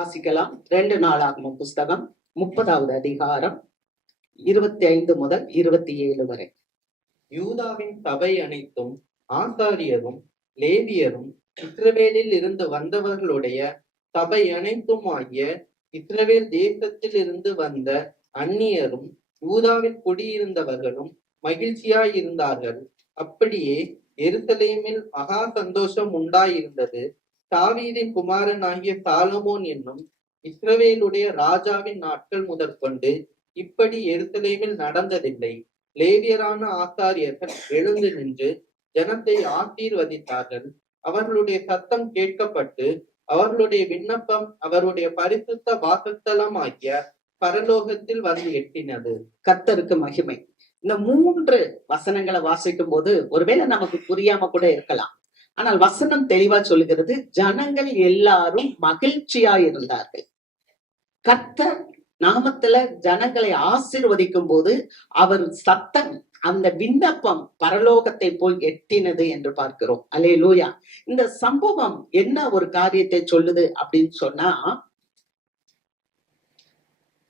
வாசிக்கலாம். 2 நாளாகமம் புஸ்தகம் 30வது அதிகாரம் 25 முதல் 27 வரை. யூதாவின் சபை அனைத்தும் ஆசாரியரும் லேவியரும் இஸ்ரவேலில் இருந்து வந்தவர்களுடைய சபை அனைத்தும் ஆகிய இஸ்ரவேல் தேசத்தில் இருந்து வந்த அந்நியரும் யூதாவில் குடியிருந்தவர்களும் மகிழ்ச்சியாயிருந்தார்கள். அப்படியே எருசலேமில் மகா சந்தோஷம் உண்டாயிருந்தது. தாவீதின் குமாரன் ஆகிய சாலமோன் என்னும் இஸ்ரவேலுடைய ராஜாவின் நாட்கள் முதற்கொண்டு இப்படி எருசலேமில் நடந்ததில்லை. லேவியரான ஆசாரியர்கள் எழுந்து நின்று ஜனத்தை ஆசீர்வதித்தார்கள். அவர்களுடைய சத்தம் கேட்கப்பட்டு அவர்களுடைய விண்ணப்பம் அவருடைய பரிசுத்த வாசஸ்தலம் ஆகிய பரலோகத்தில் வந்து எட்டினது. கர்த்தருக்கு மகிமை. இந்த 3 வசனங்களை வாசிக்கும் போது ஒருவேளை நமக்கு புரியாம கூட இருக்கலாம். ஆனால் வசனம் தெளிவா சொல்லுகிறது, ஜனங்கள் எல்லாரும் மகிழ்ச்சியா இருந்தார்கள். கர்த்தர் நாமத்துல ஜனங்களை ஆசீர்வதிக்கும் போது அவர் சத்தம், அந்த விண்ணப்பம் பரலோகத்தை போய் எட்டினது என்று பார்க்கிறோம். அல்லேலூயா. இந்த சம்பவம் என்ன ஒரு காரியத்தை சொல்லுது அப்படின்னு சொன்னா,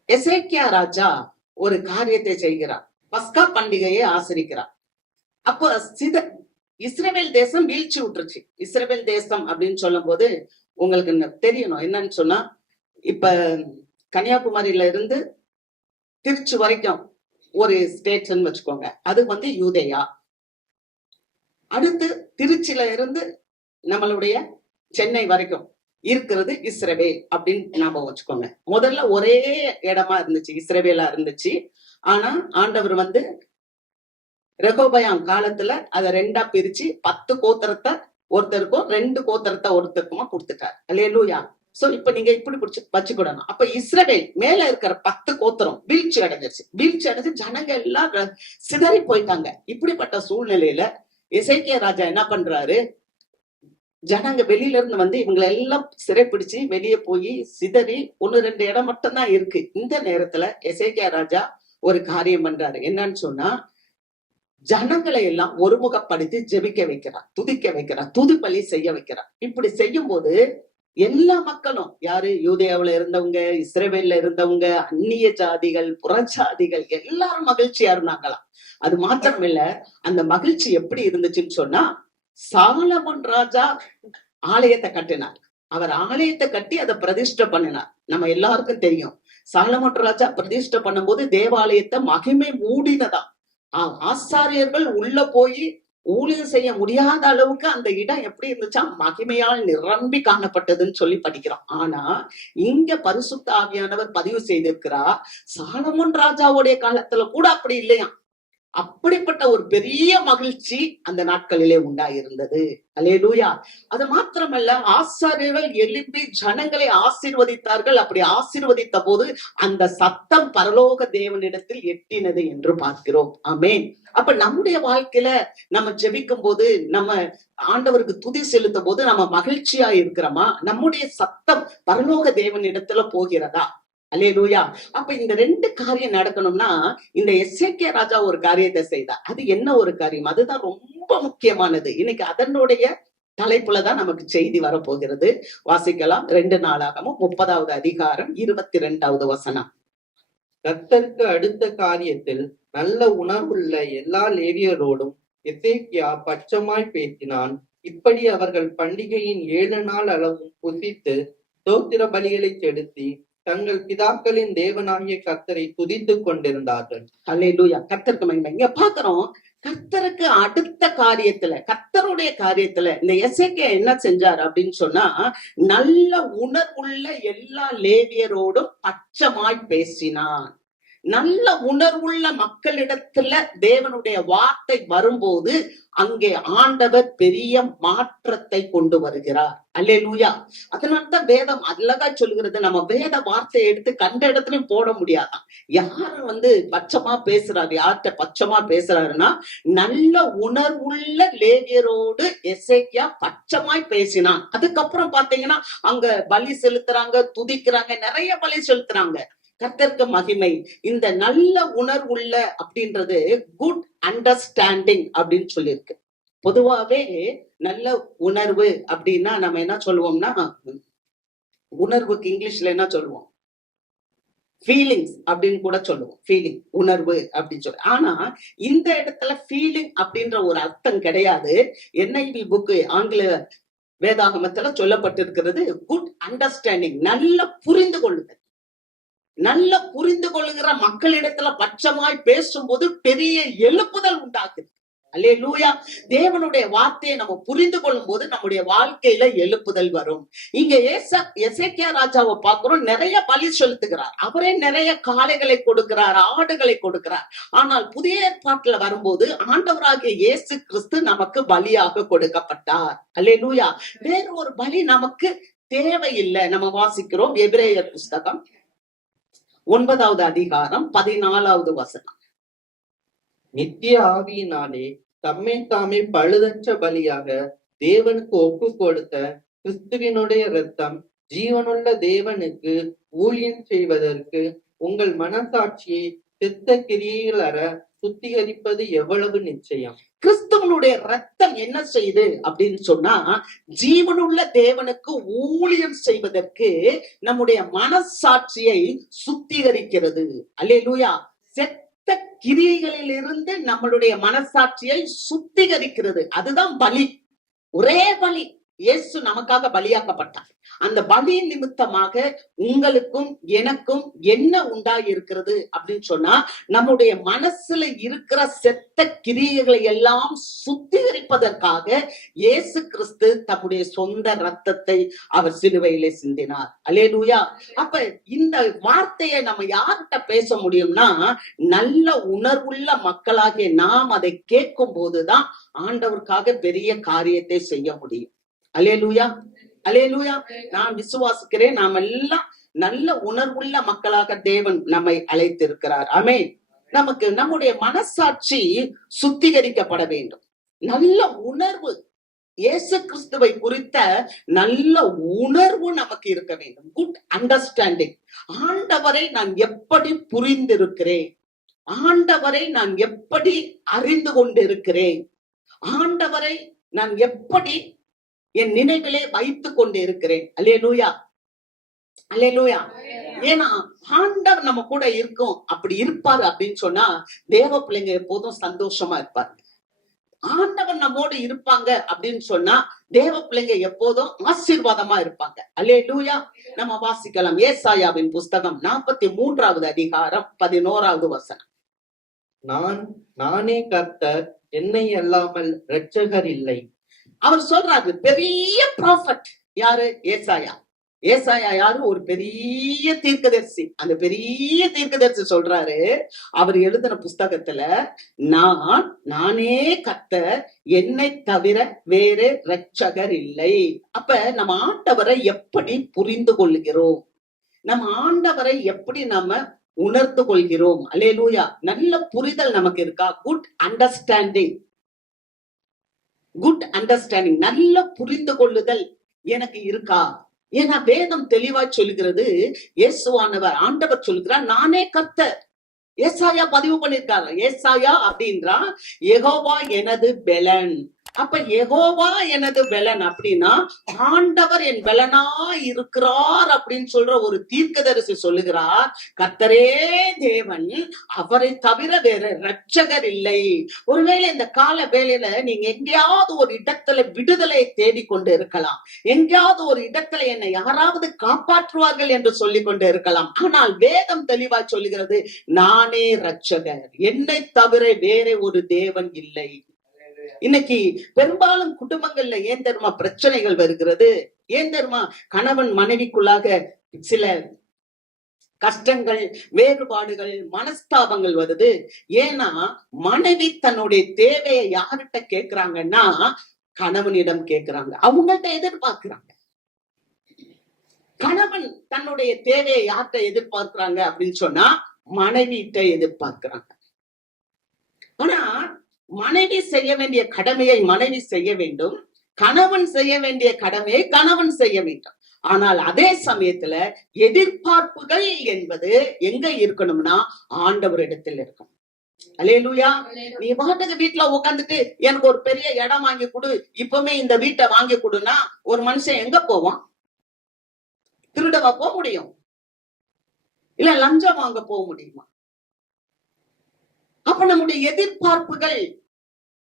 எசேக்கியா ராஜா ஒரு காரியத்தை செய்கிறார். பஸ்கா பண்டிகையை ஆசரிக்கிறார். அப்போ இஸ்ரவேல் தேசம் வீழ்ச்சி விட்டுருச்சு. இஸ்ரவேல் தேசம் அப்படின்னு சொல்லும் போது உங்களுக்கு தெரியணும் என்னன்னு சொன்னா, இப்ப கன்னியாகுமரியில இருந்து திருச்சி வரைக்கும் ஒரு ஸ்டேட்ஸ்ன்னு வச்சுக்கோங்க, அது யூதேயா. அடுத்து திருச்சியில இருந்து நம்மளுடைய சென்னை வரைக்கும் இருக்கிறது இஸ்ரவேல் அப்படின்னு ஞாபகம் வச்சுக்கோங்க. முதல்ல ஒரே இடமா இருந்துச்சு, இஸ்ரவேலா இருந்துச்சு. ஆனா ஆண்டவர் ரெகோபயாம் காலத்துல அதை 2ஆ பிரிச்சு 10 கோத்திரத்தை ஒருத்தருக்கும் 2 கோத்திரத்தை ஒருத்தருக்குமா கொடுத்துட்டார். அல்லேலூயா. சோ இப்ப நீங்க இப்படி பிடிச்சு வச்சுக்கிடணும். அப்ப இஸ்ரவேல் மேல இருக்கிற 10 கோத்திரம் வீழ்ச்சி அடைஞ்சு ஜனங்க எல்லாம் சிதறி போயிட்டாங்க. இப்படிப்பட்ட சூழ்நிலையில எசேக்கியா ராஜா என்ன பண்றாரு, ஜனங்க வெளியில இருந்து இவங்களை எல்லாம் சிறைப்பிடிச்சு வெளியே போய் சிதறி 1-2 இடம் மட்டும்தான் இருக்கு. இந்த நேரத்துல எசேக்கியா ராஜா ஒரு காரியம் பண்றாரு. என்னன்னு சொன்னா, ஜனங்களை எல்லாம் ஒருமுகப்படுத்தி ஜெபிக்க வைக்கிறார், துதிக்க வைக்கிறார், துதிப்பலி செய்ய வைக்கிறார். இப்படி செய்யும் போது எல்லா மக்களும், யாரு, யூதேயாவுல இருந்தவங்க, இஸ்ரவேல்ல இருந்தவங்க, அந்நிய ஜாதிகள், புறஜாதிகள் எல்லாரும் மகிழ்ச்சியா இருந்தாங்களாம். அது மாத்திரம் இல்ல, அந்த மகிழ்ச்சி எப்படி இருந்துச்சுன்னு சொன்னா, சாலமோன் ராஜா ஆலயத்தை கட்டினார். அவர் ஆலயத்தை கட்டி அதை பிரதிஷ்டை பண்ணினார். நம்ம எல்லாருக்கும் தெரியும், சாலமோன் ராஜா பிரதிஷ்டை பண்ணும் போது தேவாலயத்தை மகிமை மூடினதா. ஆசாரியர்கள் உள்ள போய் ஊழியம் செய்ய முடியாத அளவுக்கு அந்த இடம் எப்படி இருந்துச்சா, மகிமையால் நிரம்பி காணப்பட்டதுன்னு சொல்லி படிக்கிறோம். ஆனா இங்க பரிசுத்த ஆவியானவர் பதிவு செய்திருக்கிறார், சாலமோன் ராஜாவுடைய காலத்துல கூட அப்படி இல்லையா. அப்படிப்பட்ட ஒரு பெரிய மகிழ்ச்சி அந்த நாட்களிலே உண்டாயிருந்தது. அல்லேலூயா. அது மாத்திரமல்ல, ஆசாரியர்கள் எழுப்பி ஜனங்களை ஆசீர்வதித்தார்கள். அப்படி ஆசீர்வதித்த போது அந்த சத்தம் பரலோக தேவனிடத்தில் எட்டினது என்று பார்க்கிறோம். ஆமென். அப்ப நம்முடைய வாழ்க்கையில நம்ம ஜெபிக்கும் போது, நம்ம ஆண்டவருக்கு துதி செலுத்தும் போது நம்ம மகிழ்ச்சியா இருக்கிறோமா? நம்முடைய சத்தம் பரலோக தேவனிடத்துல போகிறதா? அல்லேலூயா. அப்ப இந்த 2 காரியம் நடக்கணும்னா, இந்த எசேக்கியா ராஜா ஒரு காரியத்தை செய்தார். அது என்ன ஒரு காரியம்? அதுதான் ரொம்ப முக்கியமானது. இன்னைக்கு அதனுடைய தலைப்புலதான் நமக்கு செய்தி வரப்போகிறது. வாசிக்கலாம். 2 நாளாகமம் 30வது அதிகாரம் 22வது வசனம். கர்த்தருக்கு அடுத்த காரியத்தில் நல்ல உணர்வுள்ள எல்லா லேவியரோடும் எசேக்கியா பட்சமாய் பேசினான். இப்படி அவர்கள் பண்டிகையின் 7 நாள் அளவும் புசித்து ஸ்தோத்திர பலிகளை செலுத்தி தங்கள் பிதாக்களின் தேவனாகிய கர்த்தரை துதித்துக் கொண்டிருந்தார்கள். அல்லேலூயா. கர்த்தருக்கு மகிமை. இங்க பாக்குறோம், கர்த்தருக்கு அடுத்த காரியத்துல, கர்த்தருடைய காரியத்துல இந்த எசேக்கியா என்ன செஞ்சார் அப்படின்னு சொன்னா, நல்ல உணர்வுள்ள எல்லா லேவியரோடும் பட்சமாய் பேசினான். நல்ல உணர்வுள்ள மக்களிடத்துல தேவனுடைய வார்த்தை வரும்போது அங்கே ஆண்டவர் பெரிய மாற்றத்தை கொண்டு வருகிறார். அல்லேலூயா. அதனால்தான் வேதம் அழகா சொல்லுகிறது, நம்ம வேத வார்த்தையை எடுத்து கண்ட இடத்துலயும் போட முடியாதான். யாரு பட்சமா பேசுறாரு, யார்கிட்ட பட்சமா பேசுறாருன்னா, நல்ல உணர்வுள்ள லேவியரோடு எசேக்கியா பட்சமாய் பேசினான். அதுக்கப்புறம் பாத்தீங்கன்னா அங்க பலி செலுத்துறாங்க, துதிக்கிறாங்க, நிறைய பலி செலுத்துறாங்க. கர்த்தருக்கு மகிமை. இந்த நல்ல உணர்வுள்ள அப்படின்றது குட் அண்டர்ஸ்டாண்டிங் அப்படின்னு சொல்லியிருக்கு. பொதுவாவே நல்ல உணர்வு அப்படின்னா நம்ம என்ன சொல்லுவோம்னா, உணர்வுக்கு இங்கிலீஷ்ல என்ன சொல்லுவோம்? ஃபீலிங்ஸ் அப்படின்னு கூட சொல்லுவோம். ஃபீலிங், உணர்வு அப்படின்னு சொல்லி. ஆனா இந்த இடத்துல ஃபீலிங் அப்படின்ற ஒரு அர்த்தம் கிடையாது. NIV புக் ஆங்கில வேதாகமத்துல சொல்லப்பட்டிருக்கிறது குட் அண்டர்ஸ்டாண்டிங், நல்ல புரிந்து கொள்ளுதல். நல்ல புரிந்து கொள்ளுகிற மக்களிடத்துல பட்சமாய் பேசும்போது பெரிய எழுப்புதல் உண்டாக்குது. அல்லேலூயா. தேவனுடைய வார்த்தையை நம்ம புரிந்து கொள்ளும் போது நம்முடைய வாழ்க்கையில எழுப்புதல் வரும். இங்க எசேக்கியா ராஜாவை பார்க்கிறோம், நிறைய பலி செலுத்துகிறார். அவரே நிறைய காளைகளை கொடுக்கிறார், ஆடுகளை கொடுக்கிறார். ஆனால் புதிய ஏற்பாட்டுல வரும்போது ஆண்டவராகிய இயேசு கிறிஸ்து நமக்கு பலியாக கொடுக்கப்பட்டார். அல்லேலூயா. வேற ஒரு பலி நமக்கு தேவையில்லை. நம்ம வாசிக்கிறோம் எபிரேயர் புஸ்தகம் 9வது அதிகாரம் 14வது வசனம். நித்திய ஆவியினாலே தம்மை தாமே பழுதற்ற பலியாக தேவனுக்கு ஒப்பு கொடுத்த கிறிஸ்துவினுடைய இரத்தம் ஜீவனுள்ள தேவனுக்கு ஊழியம் செய்வதற்கு உங்கள் மனசாட்சியை செத்த கிரியைகள் அற சுத்திகரிப்பது எவ்வளவு நிச்சயம். கிறிஸ்துவனுடைய ரத்தம் என்ன செய்யுது அப்படின்னு சொன்னா, ஜீவனுள்ள தேவனுக்கு ஊழியம் செய்வதற்கு நம்முடைய மனசாட்சியை சுத்திகரிக்கிறது. அல்லேலூயா. செத்த கிரியைகளில் இருந்து நம்மளுடைய மனசாட்சியை சுத்திகரிக்கிறது. அதுதான் பலி. ஒரே பலி. இயேசு நமக்காக பலியாக்கப்பட்டார். அந்த பலி நிமித்தமாக உங்களுக்கும் எனக்கும் என்ன உண்டாயிருக்கிறது அப்படின்னு சொன்னா, நம்முடைய மனசுல இருக்கிற செத்த கிரியைகளை எல்லாம் சுத்திகரிப்பதற்காக இயேசு கிறிஸ்து தம்முடைய சொந்த ரத்தத்தை அவர் சிலுவையிலே சிந்தினார். அல்லேலூயா. அப்ப இந்த வார்த்தையை நம்ம யார்கிட்ட பேச முடியும்னா, நல்ல உணர்வுள்ள மக்களாகிய நாம் அதை கேட்கும் போதுதான் ஆண்டவருக்காக பெரிய காரியத்தை செய்ய முடியும். அல்லேலூயா. அல்லேலூயா. நான் விசுவாசிக்கிறேன், நாம் எல்லாம் நல்ல உணர்வுள்ள மக்களாக தேவன் நம்மை அழைத்திருக்கிறார். ஆமென். நமக்கு நம்முடைய மனசாட்சி சுத்திகரிக்கப்பட வேண்டும். நல்ல உணர்வு, இயேசு கிறிஸ்துவை குறித்த நல்ல உணர்வு நமக்கு இருக்க வேண்டும். Good understanding. ஆண்டவரை நான் எப்படி புரிந்திருக்கிறேன், ஆண்டவரை நான் எப்படி அறிந்து கொண்டிருக்கிறேன், ஆண்டவரை நான் எப்படி என் நினைவிலே வைத்துக் கொண்டு இருக்கிறேன். அல்லேலூயா. அல்லேலூயா. ஏன்னா ஆண்டவர் நம்ம கூட இருக்கும். அப்படி இருப்பாரு அப்படின்னு சொன்னா தேவ பிள்ளைங்க எப்போதும் சந்தோஷமா இருப்பாரு. ஆண்டவர் நம்மோடு இருப்பாங்க அப்படின்னு சொன்னா தேவ பிள்ளைங்க எப்போதும் ஆசீர்வாதமா இருப்பாங்க. அல்லேலூயா. நம்ம வாசிக்கலாம் ஏசாயாவின் புஸ்தகம் 43வது அதிகாரம் 11வது வசனம். நானே கர்த்தர், என்னை அல்லாமல் இரட்சகர் இல்லை. அவர் சொல்றாரு, பெரிய ப்ராஃபட் யாரு? ஏசாயா. ஏசாயா யாரு? ஒரு பெரிய தீர்க்கதரிசி. அந்த பெரிய தீர்க்கதரிசி சொல்றாரு, அவர் எழுதின புஸ்தகத்துல, நானே கர்த்தர், என்னை தவிர வேறு இரட்சகர் இல்லை. அப்ப நம்ம ஆண்டவரை எப்படி புரிந்து கொள்கிறோம், நம்ம ஆண்டவரை எப்படி நம்ம உணர்ந்து கொள்கிறோம்? அல்லேலூயா. நல்ல புரிதல் நமக்கு இருக்கா? Good understanding. குட் அண்டர்ஸ்டாண்டிங், நல்ல புரிந்து கொள்ளுதல் எனக்கு இருக்கா? ஏன்னா வேதம் தெளிவா சொல்லுகிறது, இயேசுவானவர் ஆண்டவர் சொல்லுகிறார், நானே கர்த்தர். ஏசாயா பதிவு பண்ணிருக்காரு. ஏசாயா அப்படின்றா யெகோவா எனது பெலன். அப்ப யெகோவா எனது பெலன் அப்படின்னா ஆண்டவர் என் பெலனா இருக்கிறார் அப்படின்னு சொல்ற ஒரு தீர்க்கதரிசி சொல்லுகிறார், கர்த்தரே தேவன், அவரை தவிர வேற இரட்சகர் இல்லை. ஒருவேளை இந்த கால வேளையில நீங்க எங்கேயாவது ஒரு இடத்துல விடுதலை தேடிக்கொண்டு இருக்கலாம், எங்கேயாவது ஒரு இடத்துல என்னை யாராவது காப்பாற்றுவார்கள் என்று சொல்லிக் கொண்டு இருக்கலாம். ஆனால் வேதம் தெளிவா சொல்லுகிறது, நானே இரட்சகர், என்னை தவிர வேற ஒரு தேவன் இல்லை. இன்னைக்கு பெரும்பாலும் குடும்பங்கள்ல ஏன் தெரியுமா பிரச்சனைகள் வருகிறது? ஏன் தெரியுமா கணவன் மனைவிக்குள்ளாக சில கஷ்டங்கள், வேறுபாடுகள், மனஸ்தாபங்கள் வருது? ஏன்னா மனைவி தன்னுடைய தேவையை யார்கிட்ட கேட்கிறாங்கன்னா கணவனிடம் கேட்கிறாங்க, அவங்கள்ட்ட எதிர்பார்க்கிறாங்க. கணவன் தன்னுடைய தேவையை யார்கிட்ட எதிர்பார்க்கிறாங்க அப்படின்னு சொன்னா மனைவிட்ட எதிர்பார்க்கிறாங்க. ஆனா மனைவி செய்ய வேண்டிய கடமையை மனைவி செய்ய வேண்டும், கணவன் செய்ய வேண்டிய கடமையை கணவன் செய்ய வேண்டும். ஆனால் அதே சமயத்துல எதிர்பார்ப்புகள் என்பது எங்க இருக்கணும்னா ஆண்டவரிடத்தில் இருக்கணும். அல்லேலூயா. நீ பாட்டுக்கு வீட்டுல உட்காந்துட்டு எனக்கு ஒரு பெரிய இடம் வாங்கி கொடு, இப்பவுமே இந்த வீட்டை வாங்கி கொடுனா ஒரு மனுஷன் எங்க போவான்? திருடவா போக முடியும்? இல்ல லஞ்சம் வாங்க போக முடியுமா? அப்ப நம்முடைய எதிர்பார்ப்புகள்,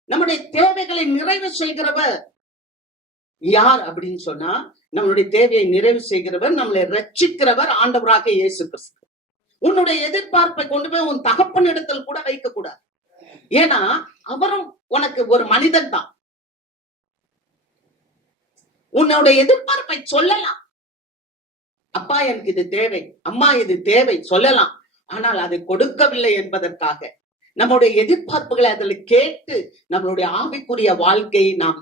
நம்முடைய தேவைகளை நிறைவு செய்கிறவர் யார் அப்படின்னு சொன்னா, நம்மளுடைய தேவையை நிறைவு செய்கிறவர், நம்மளை ரட்சிக்கிறவர் ஆண்டவராக இயேசு கிறிஸ்து. உன்னுடைய எதிர்பார்ப்பை கொண்டு போய் உன் தகப்பனிடத்தில் கூட வைக்க கூடாது. ஏன்னா அவரும் உனக்கு ஒரு மனிதன் தான். உன்னுடைய எதிர்பார்ப்பை சொல்லலாம், அப்பா எனக்கு இது தேவை, அம்மா இது தேவை சொல்லலாம். ஆனால் அதை கொடுக்கவில்லை என்பதற்காக நம்முடைய எதிர்பார்ப்புகளை அதில் கேட்டு நம்மளுடைய ஆவிக்குரிய வாழ்க்கையை நாம்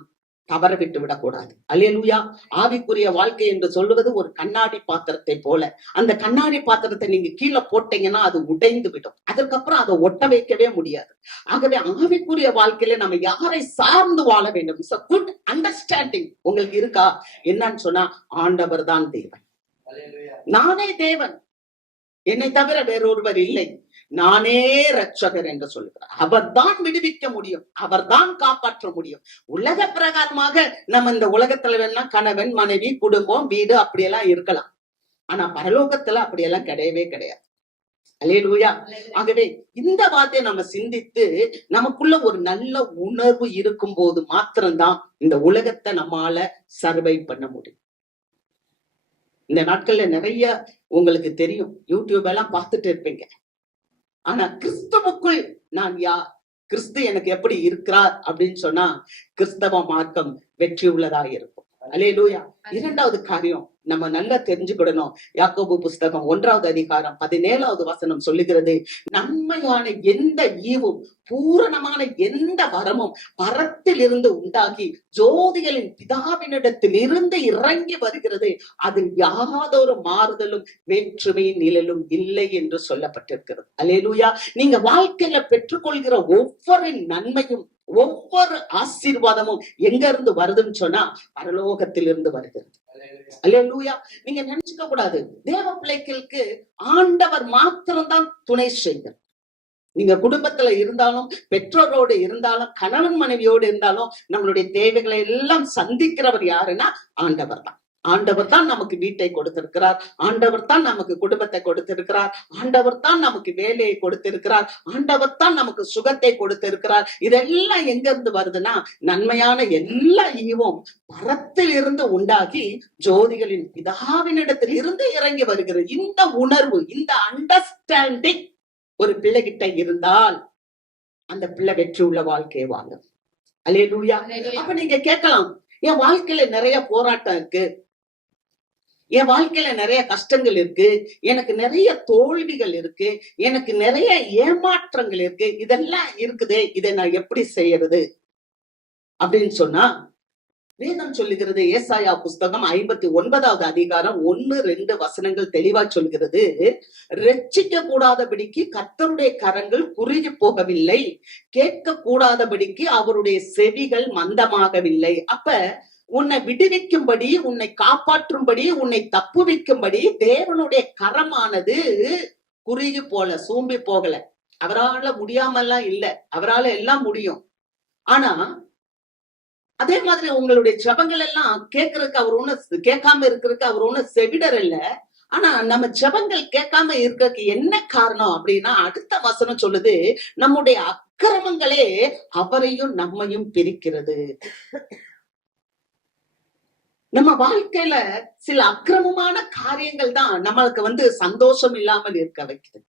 தவற விட்டு விடக்கூடாது. அல்லேலூயா. ஆவிக்குரிய வாழ்க்கை என்று சொல்லுவது ஒரு கண்ணாடி பாத்திரத்தை போல. அந்த கண்ணாடி பாத்திரத்தை நீங்க கீழே போட்டீங்கன்னா அது உடைந்து விடும். அதுக்கப்புறம் அதை ஒட்ட வைக்கவே முடியாது. ஆகவே ஆவிக்குரிய வாழ்க்கையில நம்ம யாரை சார்ந்து வாழ வேண்டும்? இட்ஸ் a good understanding உங்களுக்கு இருக்கா? என்னன்னு சொன்னா, ஆண்டவர் தான் தேவன், நானே தேவன், என்னை தவிர வேறொருவர் இல்லை, நானே ரட்சகர் என்று சொல்லுகிறார். அவர் தான் விடுவிக்க முடியும், அவர் தான் காப்பாற்ற முடியும். உலக பிரகாரமாக நம்ம இந்த உலகத்துல வேணா கணவன் மனைவி குடும்பம் வீடு அப்படியெல்லாம் இருக்கலாம். ஆனா பரலோகத்துல அப்படியெல்லாம் கிடையவே கிடையாது. அல்லேலூயா. ஆகவே இந்த வார்த்தையை நம்ம சிந்தித்து நமக்குள்ள ஒரு நல்ல உணர்வு இருக்கும் போது மாத்திரம்தான் இந்த உலகத்தை நம்மால சர்வை பண்ண முடியும். இந்த நாட்கள்ல நிறைய உங்களுக்கு தெரியும், யூடியூப் எல்லாம் பார்த்துட்டு இருப்பீங்க. ஆனா கிறிஸ்துவுக்குள் நான் யார், கிறிஸ்து எனக்கு எப்படி இருக்கிறார் அப்படின்னு சொன்னா, கிறிஸ்தவ மார்க்கம் வெற்றி உள்ளதா இருக்கும். அல்லேலூயா. இரண்டாவது காரியம் நம்ம நல்லா தெரிஞ்சுக்கிடணும். யாக்கோபு புஸ்தகம் 1வது அதிகாரம் 17வது வசனம் சொல்லுகிறது, நன்மையான எந்த ஈவும் பூரணமான எந்த வரமும் பரத்தில் இருந்து உண்டாகி ஜோதிகளின் பிதாவினிடத்தில் இருந்து இறங்கி வருகிறது, அதில் யாதொரு மாறுதலும் வேற்றுமை நிழலும் இல்லை என்று சொல்லப்பட்டிருக்கிறது. அல்லேலூயா. நீங்க வாழ்க்கையில பெற்றுக்கொள்கிற ஒவ்வொரு நன்மையும் ஒவ்வொரு ஆசீர்வாதமும் எங்க இருந்து வருதுன்னு சொன்னா, பரலோகத்தில் இருந்து வருகிறது. அல்லேலூயா. நீங்க நினைச்சுக்க கூடாது, தேவ பிள்ளைகளுக்கு ஆண்டவர் மாத்திரம்தான் துணை செய்கிறார். நீங்க குடும்பத்துல இருந்தாலும், பெற்றோரோடு இருந்தாலும், கணவன் மனைவியோடு இருந்தாலும், நம்மளுடைய தேவைகளை எல்லாம் சந்திக்கிறவர் யாருன்னா ஆண்டவர் தான். ஆண்டவர் தான் நமக்கு வீட்டை கொடுத்திருக்கிறார், ஆண்டவர் தான் நமக்கு குடும்பத்தை கொடுத்திருக்கிறார், ஆண்டவர் தான் நமக்கு வேலையை கொடுத்திருக்கிறார், ஆண்டவர் தான் நமக்கு சுகத்தை கொடுத்திருக்கிறார். இதெல்லாம் எங்க இருந்து வருதுன்னா, நன்மையான எல்லா ஈவும் பரத்தில் இருந்து உண்டாகி ஜோதிகளின் பிதாவினிடத்தில் இருந்து இறங்கி வருகிறது. இந்த உணர்வு, இந்த அண்டர்ஸ்டாண்டிங் ஒரு பிள்ளைகிட்ட இருந்தால் அந்த பிள்ளை வெற்றி உள்ள வாழ்க்கையை வாங்க. அல்லேலூயா. அப்ப நீங்க கேட்கலாம், என் வாழ்க்கையில நிறைய போராட்டம் இருக்கு, என் வாழ்க்கையில நிறைய கஷ்டங்கள் இருக்கு, எனக்கு நிறைய தோல்விகள் இருக்கு, எனக்கு நிறைய ஏமாற்றங்கள் இருக்கு, இதெல்லாம் இருக்குதே, இதை நான் எப்படி செய்யறது அப்படின்னு சொன்னா, வேதம் சொல்லுகிறது, ஏசாயா புஸ்தகம் 59வது அதிகாரம் 1-2 வசனங்கள் தெளிவா சொல்கிறது, ரட்சிக்க கூடாதபடிக்கு கர்த்தருடைய கரங்கள் குறுகி போகவில்லை, கேட்க கூடாதபடிக்கு அவருடைய செவிகள் மந்தமாகவில்லை. அப்ப உன்னை விடுவிக்கும்படி, உன்னை காப்பாற்றும்படி, உன்னை தப்புவிக்கும்படி தேவனுடைய கரமானது குறுகி போல, சூம்பி போகல. அவரால முடியாமல்லாம் இல்ல, அவரால எல்லாம் முடியும். ஆனா அதே மாதிரி உங்களுடைய ஜெபங்கள் எல்லாம் கேட்கறதுக்கு அவர் ஒண்ணு, கேட்காம இருக்கிறதுக்கு அவர் ஒண்ணு செவிடர் இல்ல. ஆனா நம்ம ஜெபங்கள் கேட்காம இருக்கிறதுக்கு என்ன காரணம் அப்படின்னா, அடுத்த வசனம் சொல்லுது, நம்முடைய அக்கிரமங்களே அவரையும் நம்மையும் பிரிக்கிறது. நம்ம வாழ்க்கையில சில அக்கிரமமான காரியங்கள் தான் நம்மளுக்கு சந்தோஷம் இல்லாமல் இருக்க வைக்குது.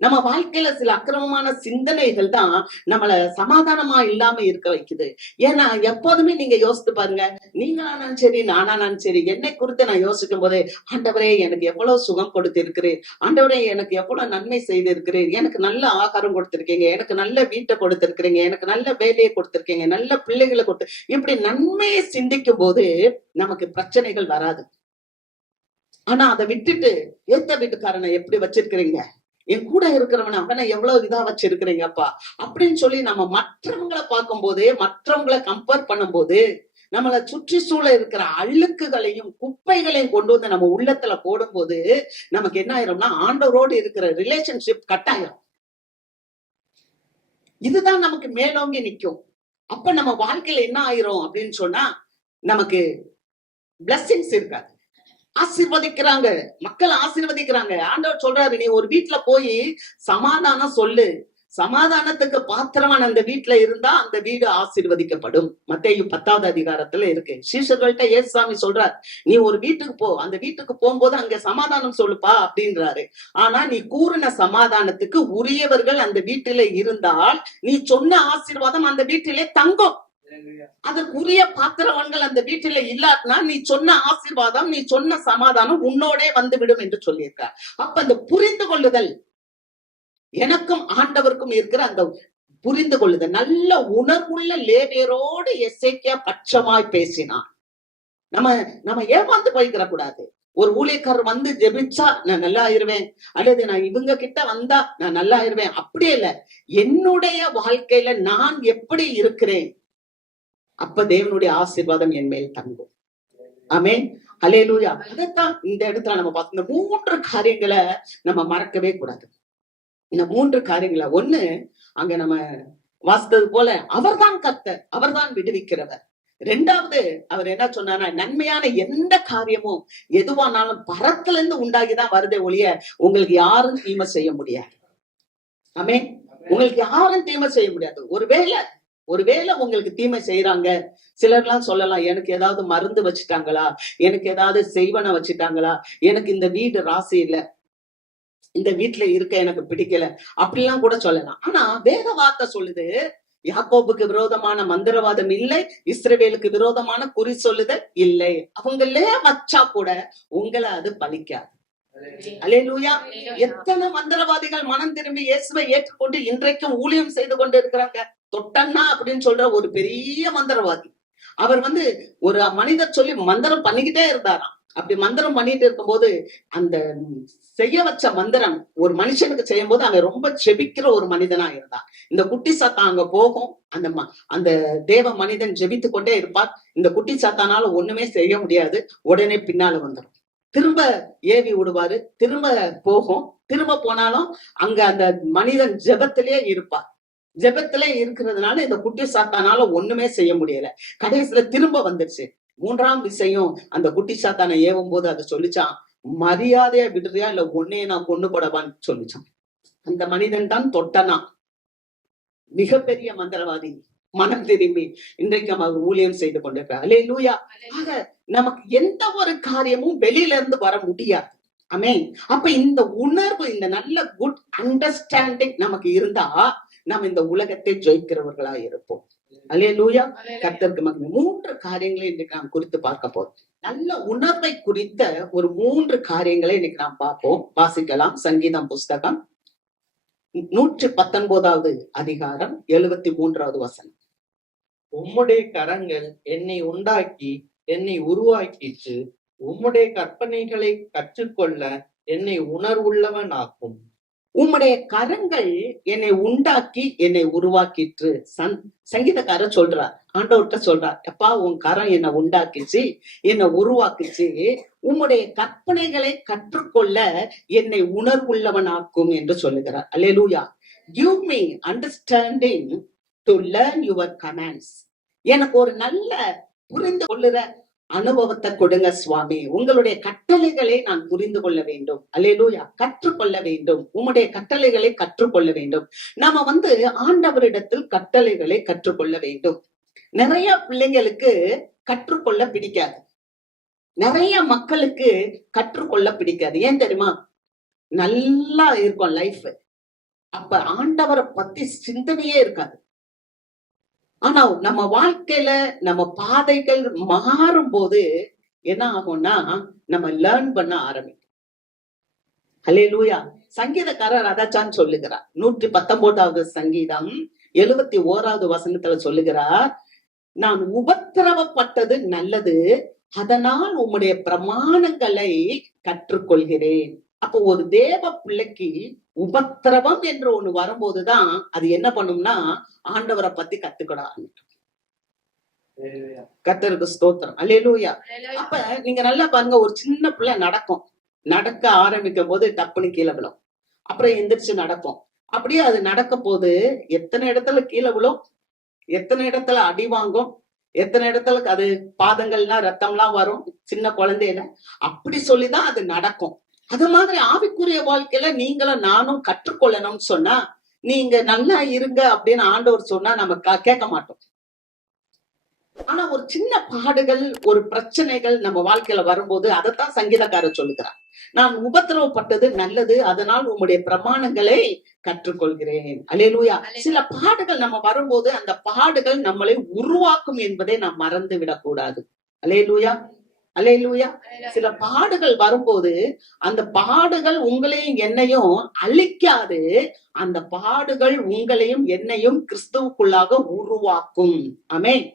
நம்ம வாழ்க்கையில சில அக்கிரமமான சிந்தனைகள் தான் நம்மள சமாதானமா இல்லாம இருக்க வைக்குது. ஏன்னா எப்போதுமே நீங்க யோசித்து பாருங்க, நீங்களானாலும் சரி நானானாலும் சரி, என்னை குறித்து நான் யோசிக்கும் போதே, ஆண்டவரே எனக்கு எவ்வளவு சுகம் கொடுத்திருக்கிறேன், ஆண்டவரே எனக்கு எவ்வளவு நன்மை செய்திருக்கிறேன், எனக்கு நல்ல ஆகாரம் கொடுத்திருக்கீங்க, எனக்கு நல்ல வீட்டை கொடுத்திருக்கிறீங்க, எனக்கு நல்ல வேலையை கொடுத்திருக்கீங்க, நல்ல பிள்ளைகளை கொடுத்து, இப்படி நன்மையை சிந்திக்கும் போது நமக்கு பிரச்சனைகள் வராது. ஆனா அதை விட்டுட்டு ஏத்த வீட்டுக்காரனை எப்படி வச்சிருக்கிறீங்க, என் கூட இருக்கிறவன அவனை எவ்வளவு இதா வச்சிருக்கிறீங்கப்பா அப்படின்னு சொல்லி நம்ம மற்றவங்களை பார்க்கும் போது, மற்றவங்களை கம்பேர் பண்ணும் போது, நம்மளை சுற்றி சூழ இருக்கிற அழுக்குகளையும் குப்பைகளையும் கொண்டு வந்து நம்ம உள்ளத்துல போடும் போது நமக்கு என்ன ஆயிரும்னா, ஆண்டவரோடு இருக்கிற ரிலேஷன்ஷிப் கட் ஆயிரும். இதுதான் நமக்கு மேலோங்கி நிக்கும். அப்ப நம்ம வாழ்க்கையில என்ன ஆயிரும் அப்படின்னு சொன்னா, நமக்கு பிளஸ்ஸிங்ஸ் இருக்காது. ஆசீர்வதிக்கிறாங்க, மக்கள் ஆசீர்வதிக்கிறாங்க. ஆண்டவர் சொல்றாரு, நீ ஒரு வீட்டுல போய் சமாதானம் சொல்லு, சமாதானத்துக்கு பாத்திரமான அந்த வீட்டுல இருந்தா அந்த வீடு ஆசீர்வதிக்கப்படும். மத்தேயு 10வது அதிகாரத்துல இருக்கு. சீஷர்கள்ட்ட இயேசுசாமி சொல்றார், நீ ஒரு வீட்டுக்கு போ, அந்த வீட்டுக்கு போகும்போது அங்க சமாதானம் சொல்லுப்பா அப்படின்றாரு. ஆனா நீ கூறின சமாதானத்துக்கு உரியவர்கள் அந்த வீட்டில இருந்தால் நீ சொன்ன ஆசீர்வாதம் அந்த வீட்டிலே தங்கும். அதற்குரிய பாத்திரவான்கள் அந்த வீட்டில இல்லாட்டினா நீ சொன்ன ஆசீர்வாதம், நீ சொன்ன சமாதானம் உன்னோடே வந்துவிடும் என்று சொல்லியிருக்கார். அப்ப அந்த புரிந்து கொள்ளுதல், எனக்கும் ஆண்டவருக்கும் இருக்கிற அந்த புரிந்து கொள்ளுதல், நல்ல உணர்வுள்ள லேவியரோடு எசேக்கியா பட்சமாய் பேசினான். நம்ம ஏமாந்து போய்க்கிற கூடாது. ஒரு ஊழியக்காரர் வந்து ஜெபிச்சா நான் நல்லா ஆயிருவேன், அல்லது நான் இவங்க கிட்ட வந்தா நான் நல்லா ஆயிருவேன், அப்படியே இல்ல. என்னுடைய வாழ்க்கையில நான் எப்படி இருக்கிறேன், அப்ப தேவனுடைய ஆசீர்வாதம் என் மேல் தங்கும். ஆமென், ஹல்லேலூயா. அதைத்தான் இந்த இடத்துல நம்ம பார்த்து, இந்த 3 காரியங்களை நம்ம மறக்கவே கூடாது. இந்த 3 காரியங்களை, ஒண்ணு அங்க நம்ம வாசித்தது போல அவர்தான் கர்த்தர், அவர்தான் விடுவிக்கிறவர். 2வது அவர் என்ன சொன்னார்னா, நன்மையான எந்த காரியமும் எதுவானாலும் பரத்துல இருந்து உண்டாகிதான் வருதே ஒழிய உங்களுக்கு யாரும் தீமை செய்ய முடியாது. ஆமென், உங்களுக்கு யாரும் தீமை செய்ய முடியாது. ஒருவேளை உங்களுக்கு தீமை செய்யறாங்க, சிலர்லாம் சொல்லலாம், எனக்கு ஏதாவது மருந்து வச்சுட்டாங்களா, எனக்கு ஏதாவது செய்வன வச்சுட்டாங்களா, எனக்கு இந்த வீடு ராசி இல்ல, இந்த வீட்டுல இருக்க எனக்கு பிடிக்கல, அப்படிலாம் கூட சொல்லலாம். ஆனா வேத வார்த்தை சொல்லுது, யாக்கோபுக்கு விரோதமான மந்திரவாதம் இல்லை, இஸ்ரவேலுக்கு விரோதமான குறி சொல்லுதல் இல்லை. அவங்களே வச்சா கூட உங்களை அது பலிக்காது. அல்லேலூயா. எத்தனை மந்திரவாதிகள் மனம் திரும்பி இயேசுவை ஏற்றுக்கொண்டு இன்றைக்கும் ஊழியம் செய்து கொண்டு இருக்கிறாங்க. தொட்டண்ணா அப்படின்னு சொல்ற ஒரு பெரிய மந்திரவாதி, அவர் ஒரு மனிதர் சொல்லி மந்திரம் பண்ணிக்கிட்டே இருந்தாராம். அப்படி மந்திரம் பண்ணிட்டு இருக்கும்போது அந்த செய்ய வச்ச மந்திரம் ஒரு மனுஷனுக்கு செய்யும் போது அவன் ரொம்ப ஜெபிக்கிற ஒரு மனிதனா இருந்தான். இந்த குட்டி சாத்தான் அங்க போகும், அந்த தேவ மனிதன் ஜெபித்து கொண்டே இருப்பார். இந்த குட்டி சாத்தானால ஒண்ணுமே செய்ய முடியாது, உடனே பின்னால வந்துடும், திரும்ப ஏவி விடுவாரு, திரும்ப போகும். திரும்ப போனாலும் அங்க அந்த மனிதன் ஜெபத்திலே இருப்பார். ஜெபத்திலே இருக்கிறதுனால இந்த குட்டி சாத்தானால ஒண்ணுமே செய்ய முடியல. கடைசியில திரும்ப வந்துருச்சு. 3ஆம் விஷயம், அந்த குட்டி சாத்தானை ஏவும் போது அது சொல்லிச்சான், மரியாதையா விடுறியா இல்ல உன்னையே நான் கொண்டு போடவான்னு சொல்லிச்சான். அந்த மனிதன் தான் தொட்டனா, மிகப்பெரிய மந்திரவாதி, மனம் திரும்பி இன்றைக்கு அவர் ஊழியம் செய்து கொண்டிருக்கிறார். அல்லேலூயா. ஆக நமக்கு எந்த ஒரு காரியமும் வெளியில இருந்து வர முடியாது. ஆமென். அப்ப இந்த உணர்வு, இந்த நல்ல குட் அண்டர்ஸ்டாண்டிங் நமக்கு இருந்தா நம்ம இந்த உலகத்தை ஜெயிக்கிறவர்களா இருப்போம். அல்லேலூயா. கர்த்தருக்கு மகிமை. 3 காரியங்களை இன்னைக்கு நாம் குறித்து பார்க்க போறோம். நல்ல உணர்வை குறித்த ஒரு 3 காரியங்களை இன்னைக்கு நாம் பார்ப்போம். வாசிக்கலாம். சங்கீதம் புஸ்தகம் 119வது அதிகாரம் 73வது வசனம். உம்முடைய கரங்கள் என்னை உண்டாக்கி என்னை உருவாக்கிட்டு, உம்முடைய கற்பனைகளை கற்றுக்கொள்ள என்னை உணர்வுள்ளவன் ஆக்கும். உம்முடைய கரங்கள் என்னை உண்டாக்கி என்னை உருவாக்கிற்று. சங்கீதக்காரர் சொல்றார், ஆண்டவர்கிட்ட சொல்றார், அப்பா உன் கரம் என்னை உண்டாக்கிச்சு, என்னை உருவாக்கிச்சு, உம்முடைய கற்பனைகளை கற்றுக்கொள்ள என்னை உணர்வுள்ளவனாக்கும் என்று சொல்லுகிறார். அல்லேலூயா. Give me understanding to learn your commands. எனக்கு ஒரு நல்ல புரிந்து கொள்ளுற அனுபவத்தை கொடுங்க சுவாமி. உங்களுடைய கட்டளைகளை நான் புரிந்து கொள்ள வேண்டும். அல்லேலூயா. கற்றுக்கொள்ள வேண்டும். உம்முடைய கட்டளைகளை கற்றுக்கொள்ள வேண்டும். நாம ஆண்டவரிடத்தில் கட்டளைகளை கற்றுக்கொள்ள வேண்டும். நிறைய பிள்ளைங்களுக்கு கற்றுக்கொள்ள பிடிக்காது, நிறைய மக்களுக்கு கற்றுக்கொள்ள பிடிக்காது. ஏன் தெரியுமா? நல்லா இருக்கும் லைஃப், அப்ப ஆண்டவரை பத்தி சிந்தனையே இருக்காது. ஆனா நம்ம வாழ்க்கையில நம்ம பாதைகள் மாறும் போது என்ன ஆகும்னா நம்ம லேர்ன் பண்ண ஆரம்பிக்கும். அல்லேலூயா. சங்கீதக்காரர் அதாச்சான் சொல்லுகிறார். 119வது சங்கீதம் 71வது வசனத்துல சொல்லுகிறார், நான் உபத்திரவப்பட்டது நல்லது, அதனால் உம்முடைய பிரமாணங்களை கற்றுக்கொள்கிறேன். அப்போ ஒரு தேவ பிள்ளைக்கு உபத்திரவம் என்று ஒண்ணு வரும்போதுதான் அது என்ன பண்ணும்னா ஆண்டவரை பத்தி கத்துக்கிட. கர்த்தருக்கு ஸ்தோத்திரம். அல்லேலூயா. அப்ப நீங்க நல்லா பாருங்க, ஒரு சின்ன பிள்ளை நடக்க ஆரம்பிக்கும் போது டப்புன்னு கீழே விழும், அப்புறம் எந்திரிச்சு நடக்கும். அப்படியே அது நடக்க போது எத்தனை இடத்துல கீழே விழும், எத்தனை இடத்துல அடி வாங்கும், எத்தனை இடத்துல அது பாதங்கள்லாம் ரத்தம்லாம் வரும் சின்ன குழந்தையில. அப்படி சொல்லிதான் அது நடக்கும். அது மாதிரி ஆவிக்குரிய வாழ்க்கையில நீங்களும் நானும் கற்றுக்கொள்ளணும்னு சொன்னா, நீங்க நல்லா இருங்க அப்படின்னு ஆண்டவர் சொன்னா நம்ம கேட்க மாட்டோம். ஆனா ஒரு சின்ன பாடுகள், ஒரு பிரச்சனைகள் நம்ம வாழ்க்கையில வரும்போது அதைத்தான் சங்கீதக்காரர் சொல்லுகிறார். நான் உபத்திரவப்பட்டது நல்லது, அதனால் உம்முடைய பிரமாணங்களை கற்றுக்கொள்கிறேன். அல்லேலூயா. சில பாடுகள் நம்ம வரும்போது அந்த பாடுகள் நம்மளை உருவாக்கும் என்பதை நாம் மறந்து விடக்கூடாது. அல்லேலூயா, அல்லேலூயா. சில பாடுகள் வரும்போது அந்த பாடுகள் உங்களையும் என்னையும் அழிக்காது, அந்த பாடுகள் உங்களையும் என்னையும் கிறிஸ்துவுக்குள்ளாக உருவாக்கும். ஆமென்.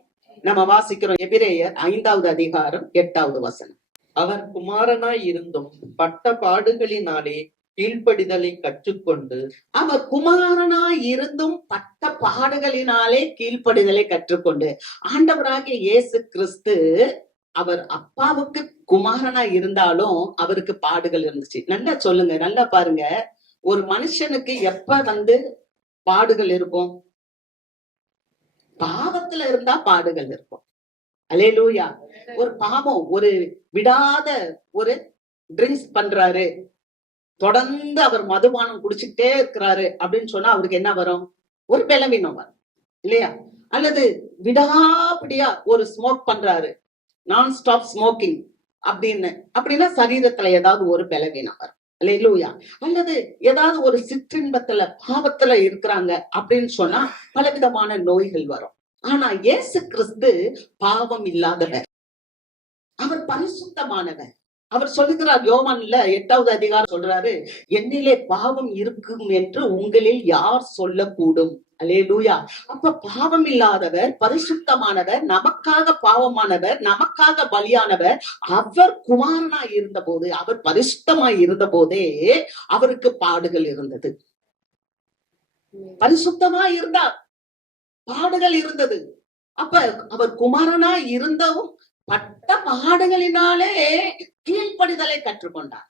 நம்ம வாசிக்கிறோம் எபிரேயர் 5வது அதிகாரம் 8வது வசனம். அவர் குமாரனாய் இருந்தும் பட்ட பாடுகளினாலே கீழ்ப்படிதலை கற்றுக்கொண்டு அவர் குமாரனாய் இருந்தும் பட்ட பாடுகளினாலே கீழ்ப்படிதலை கற்றுக்கொண்டு. ஆண்டவராகிய இயேசு கிறிஸ்து அவர் அப்பாவுக்கு குமாரனாய் இருந்தாலும் அவருக்கு பாடுகள் இருந்துச்சு. நல்லா சொல்லுங்க, நல்லா பாருங்க. ஒரு மனுஷனுக்கு எப்ப பாடுகள் இருக்கும்? பாவத்துல இருந்தா பாடுகள் இருக்கும். அல்லேலூயா. ஒரு பாவம், ஒரு விடாத ஒரு ட்ரிங்க்ஸ் பண்றாரு, தொடர்ந்து அவர் மதுபானம் குடிச்சுக்கிட்டே இருக்கிறாரு அப்படின்னு சொன்னா அவருக்கு என்ன வரும்? ஒரு பலவீனம் வரும் இல்லையா? அல்லது விடாப்பிடியா ஒரு ஸ்மோக் பண்றாரு, நான் ஸ்டாப் ஸ்மோக்கிங் அப்படின்னா சரீரத்துல ஏதாவது ஒரு பலவீனம் வரும். அல்லேலூயா. அல்லது ஏதாவது ஒரு சிற்றின்பத்துல பாவத்துல இருக்கிறாங்க அப்படின்னு சொன்னா பலவிதமான நோய்கள் வரும். ஆனா இயேசு கிறிஸ்து பாவம் இல்லாதவர், அவர் பரிசுத்தமானவர். அவர் சொல்லுகிறார் யோவான்ல 8வது அதிகாரம் சொல்றாரு, என்னிலே பாவம் இருக்கும் என்று உங்களில் யார் சொல்லக்கூடும்? அல்லேலூயா. அப்ப பாவம் இல்லாதவர், பரிசுத்தமானவர், நமக்காக பாவமானவர், நமக்காக பலியானவர். அவர் குமாரனாய் இருந்த போது, அவர் பரிசுத்தமாய் இருந்த போதே அவருக்கு பாடுகள் இருந்தது. பரிசுத்தமாய் இருந்தார், பாடுகள் இருந்தது. அப்ப அவர் குமாரனாய் இருந்தவும் பட்ட பாடுகளினாலே கீழ்ப்படிதலை கற்றுக்கொண்டார்.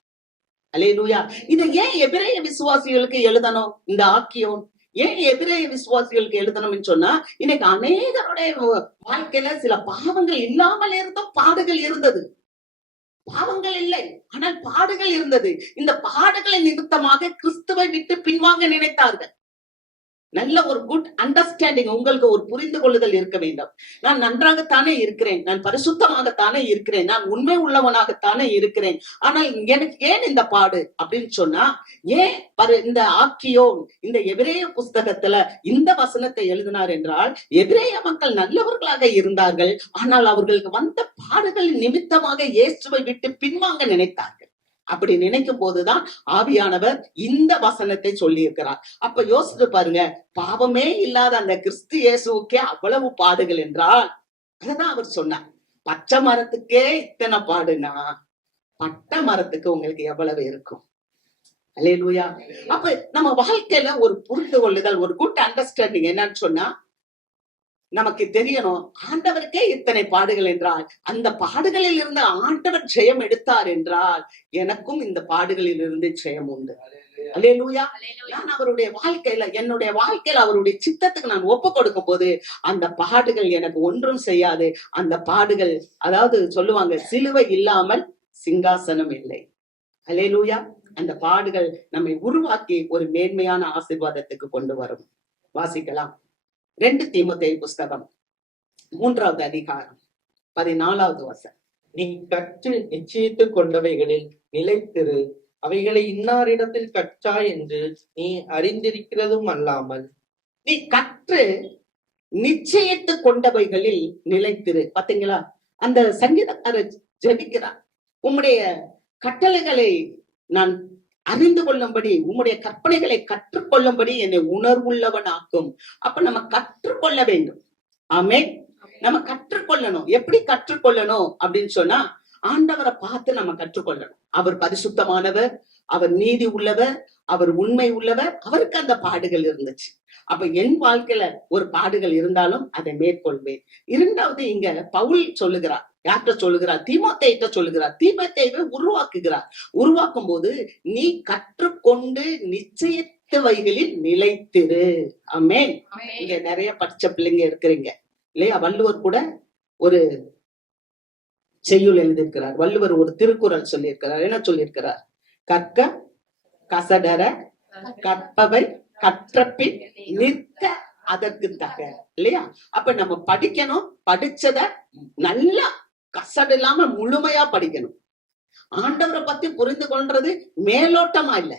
அல்லேலூயா. இதை ஏன் எபிரேய விசுவாசிகளுக்கு எழுதணும்? இந்த ஆக்கியோன் ஏன் எபிரேய விசுவாசிகளுக்கு எழுதணும்னு சொன்னா, இன்னைக்கு அநேகருடைய வாழ்க்கையில சில பாவங்கள் இல்லாமல் இருந்தும் பாடுகள் இருந்தது. பாவங்கள் இல்லை, ஆனால் பாடுகள் இருந்தது. இந்த பாடுகளின் நிமித்தமாக கிறிஸ்துவை விட்டு பின்வாங்க நினைத்தார்கள். நல்ல ஒரு குட் அண்டர்ஸ்டாண்டிங், உங்களுக்கு ஒரு புரிந்து கொள்ளுதல் இருக்க வேண்டும். நான் நன்றாகத்தானே இருக்கிறேன், நான் பரிசுத்தமாகத்தானே இருக்கிறேன், நான் உண்மை உள்ளவனாகத்தானே இருக்கிறேன், ஆனால் எனக்கு ஏன் இந்த பாடு அப்படின்னு சொன்னா, ஏன் இந்த ஆக்கியோன் இந்த எபிரேய புஸ்தகத்துல இந்த வசனத்தை எழுதினார் என்றால், எபிரேய மக்கள் நல்லவர்களாக இருந்தார்கள், ஆனால் அவர்களுக்கு வந்த பாடுகளின் நிமித்தமாக இயேசுவை விட்டு பின்வாங்க நினைத்தார்கள். அப்படி நினைக்கும் போதுதான் ஆவியானவர் இந்த வசனத்தை சொல்லி இருக்கிறார். அப்ப யோசித்து பாருங்க, பாவமே இல்லாத அந்த கிறிஸ்து இயேசுக்கே அவ்வளவு பாடுகள் என்றால், அததான் அவர் சொன்னார். பச்சை மரத்துக்கே இத்தனை பாடுனா பட்டை மரத்துக்கு உங்களுக்கு எவ்வளவு இருக்கும்? அல்லேலூயா. அப்ப நம்ம வாழ்க்கையில ஒரு புரிந்து கொள்ளுதல், ஒரு குட் அண்டர்ஸ்டாண்டிங் என்னன்னு சொன்னா, நமக்கு தெரியணும் ஆண்டவருக்கே இத்தனை பாடுகள் என்றால், அந்த பாடுகளில் இருந்து ஆண்டவர் ஜெயம் எடுத்தார் என்றால், எனக்கும் இந்த பாடுகளில் இருந்து ஜெயம் உண்டு. அல்லேலூயா. நான் அவருடைய வாழ்க்கையில, என்னுடைய வாழ்க்கையில அவருடைய சித்தத்துக்கு நான் ஒப்பு கொடுக்கும் போது அந்த பாடுகள் எனக்கு ஒன்றும் செய்யாது. அந்த பாடுகள், அதாவது சொல்லுவாங்க, சிலுவை இல்லாமல் சிங்காசனம் இல்லை. அல்லேலூயா. அந்த பாடுகள் நம்மை உருவாக்கி ஒரு மேன்மையான ஆசீர்வாதத்துக்கு கொண்டு வரும். வாசிக்கலாம். 2 தீமோத்தேயு புஸ்தகம் 3வது அதிகாரம் 14வது வசனம். நீ கற்று நிச்சயித்துக் கொண்டவைகளில் நிலைத்திரு, அவைகளை இன்னாரிடத்தில் கற்றாய் என்று நீ அறிந்திருக்கிறதும் அல்லாமல். நீ கற்று நிச்சயித்துக் கொண்டவைகளில் நிலைத்திரு. பாத்தீங்களா? அந்த சங்கீதக்காரர் ஜெபிக்கிறார், உம்முடைய கட்டளைகளை நான் அறிந்து கொள்ளும்படி, உம்முடைய கற்பனைகளை கற்றுக்கொள்ளும்படி என்னை உணர்வுள்ளவன் ஆக்கும். அப்ப நம்ம கற்றுக்கொள்ள வேண்டும். ஆமென். நம்ம கற்றுக்கொள்ளணும். எப்படி கற்றுக்கொள்ளணும் அப்படின்னு சொன்னா, ஆண்டவரை பார்த்து நம்ம கற்றுக்கொள்ளணும். அவர் பரிசுத்தமானவர், அவர் நீதி உள்ளவர், அவர் உண்மை உள்ளவர். அவருக்கு அந்த பாடுகள் இருந்துச்சு. அப்ப என் வாழ்க்கையில ஒரு பாடுகள் இருந்தாலும் அதை மேற்கொள்வேன். 2வது இங்க பவுல் சொல்லுகிறார். யார்கிட்ட சொல்லுகிறார்? தீமோத்தேயுட்ட சொல்லுகிறார். தீமோத்தேயுவை உருவாக்குகிறார். உருவாக்கும் போது நீ கற்றுக்கொண்டு நிச்சயித்தவைகளில் நிலைத்திரு. ஆமென். இங்க நிறைய படிச்ச பிள்ளைங்க இருக்கிறீங்க இல்லையா? வள்ளுவர் கூட ஒரு செய்யுள் எழுதியிருக்கிறார். வள்ளுவர் ஒரு திருக்குறள் சொல்லியிருக்கிறார். என்ன சொல்லியிருக்கிறார்? கற்க கசடர கற்பவை கற்றபின் நிற்க அதற்கு தக. இல்லையா? அப்ப நம்ம படிக்கணும், படிச்சத நல்லா கசடு இல்லாம முழுமையா படிக்கணும். ஆண்டவரை பத்தி புரிந்து கொள்றது மேலோட்டமா இல்ல,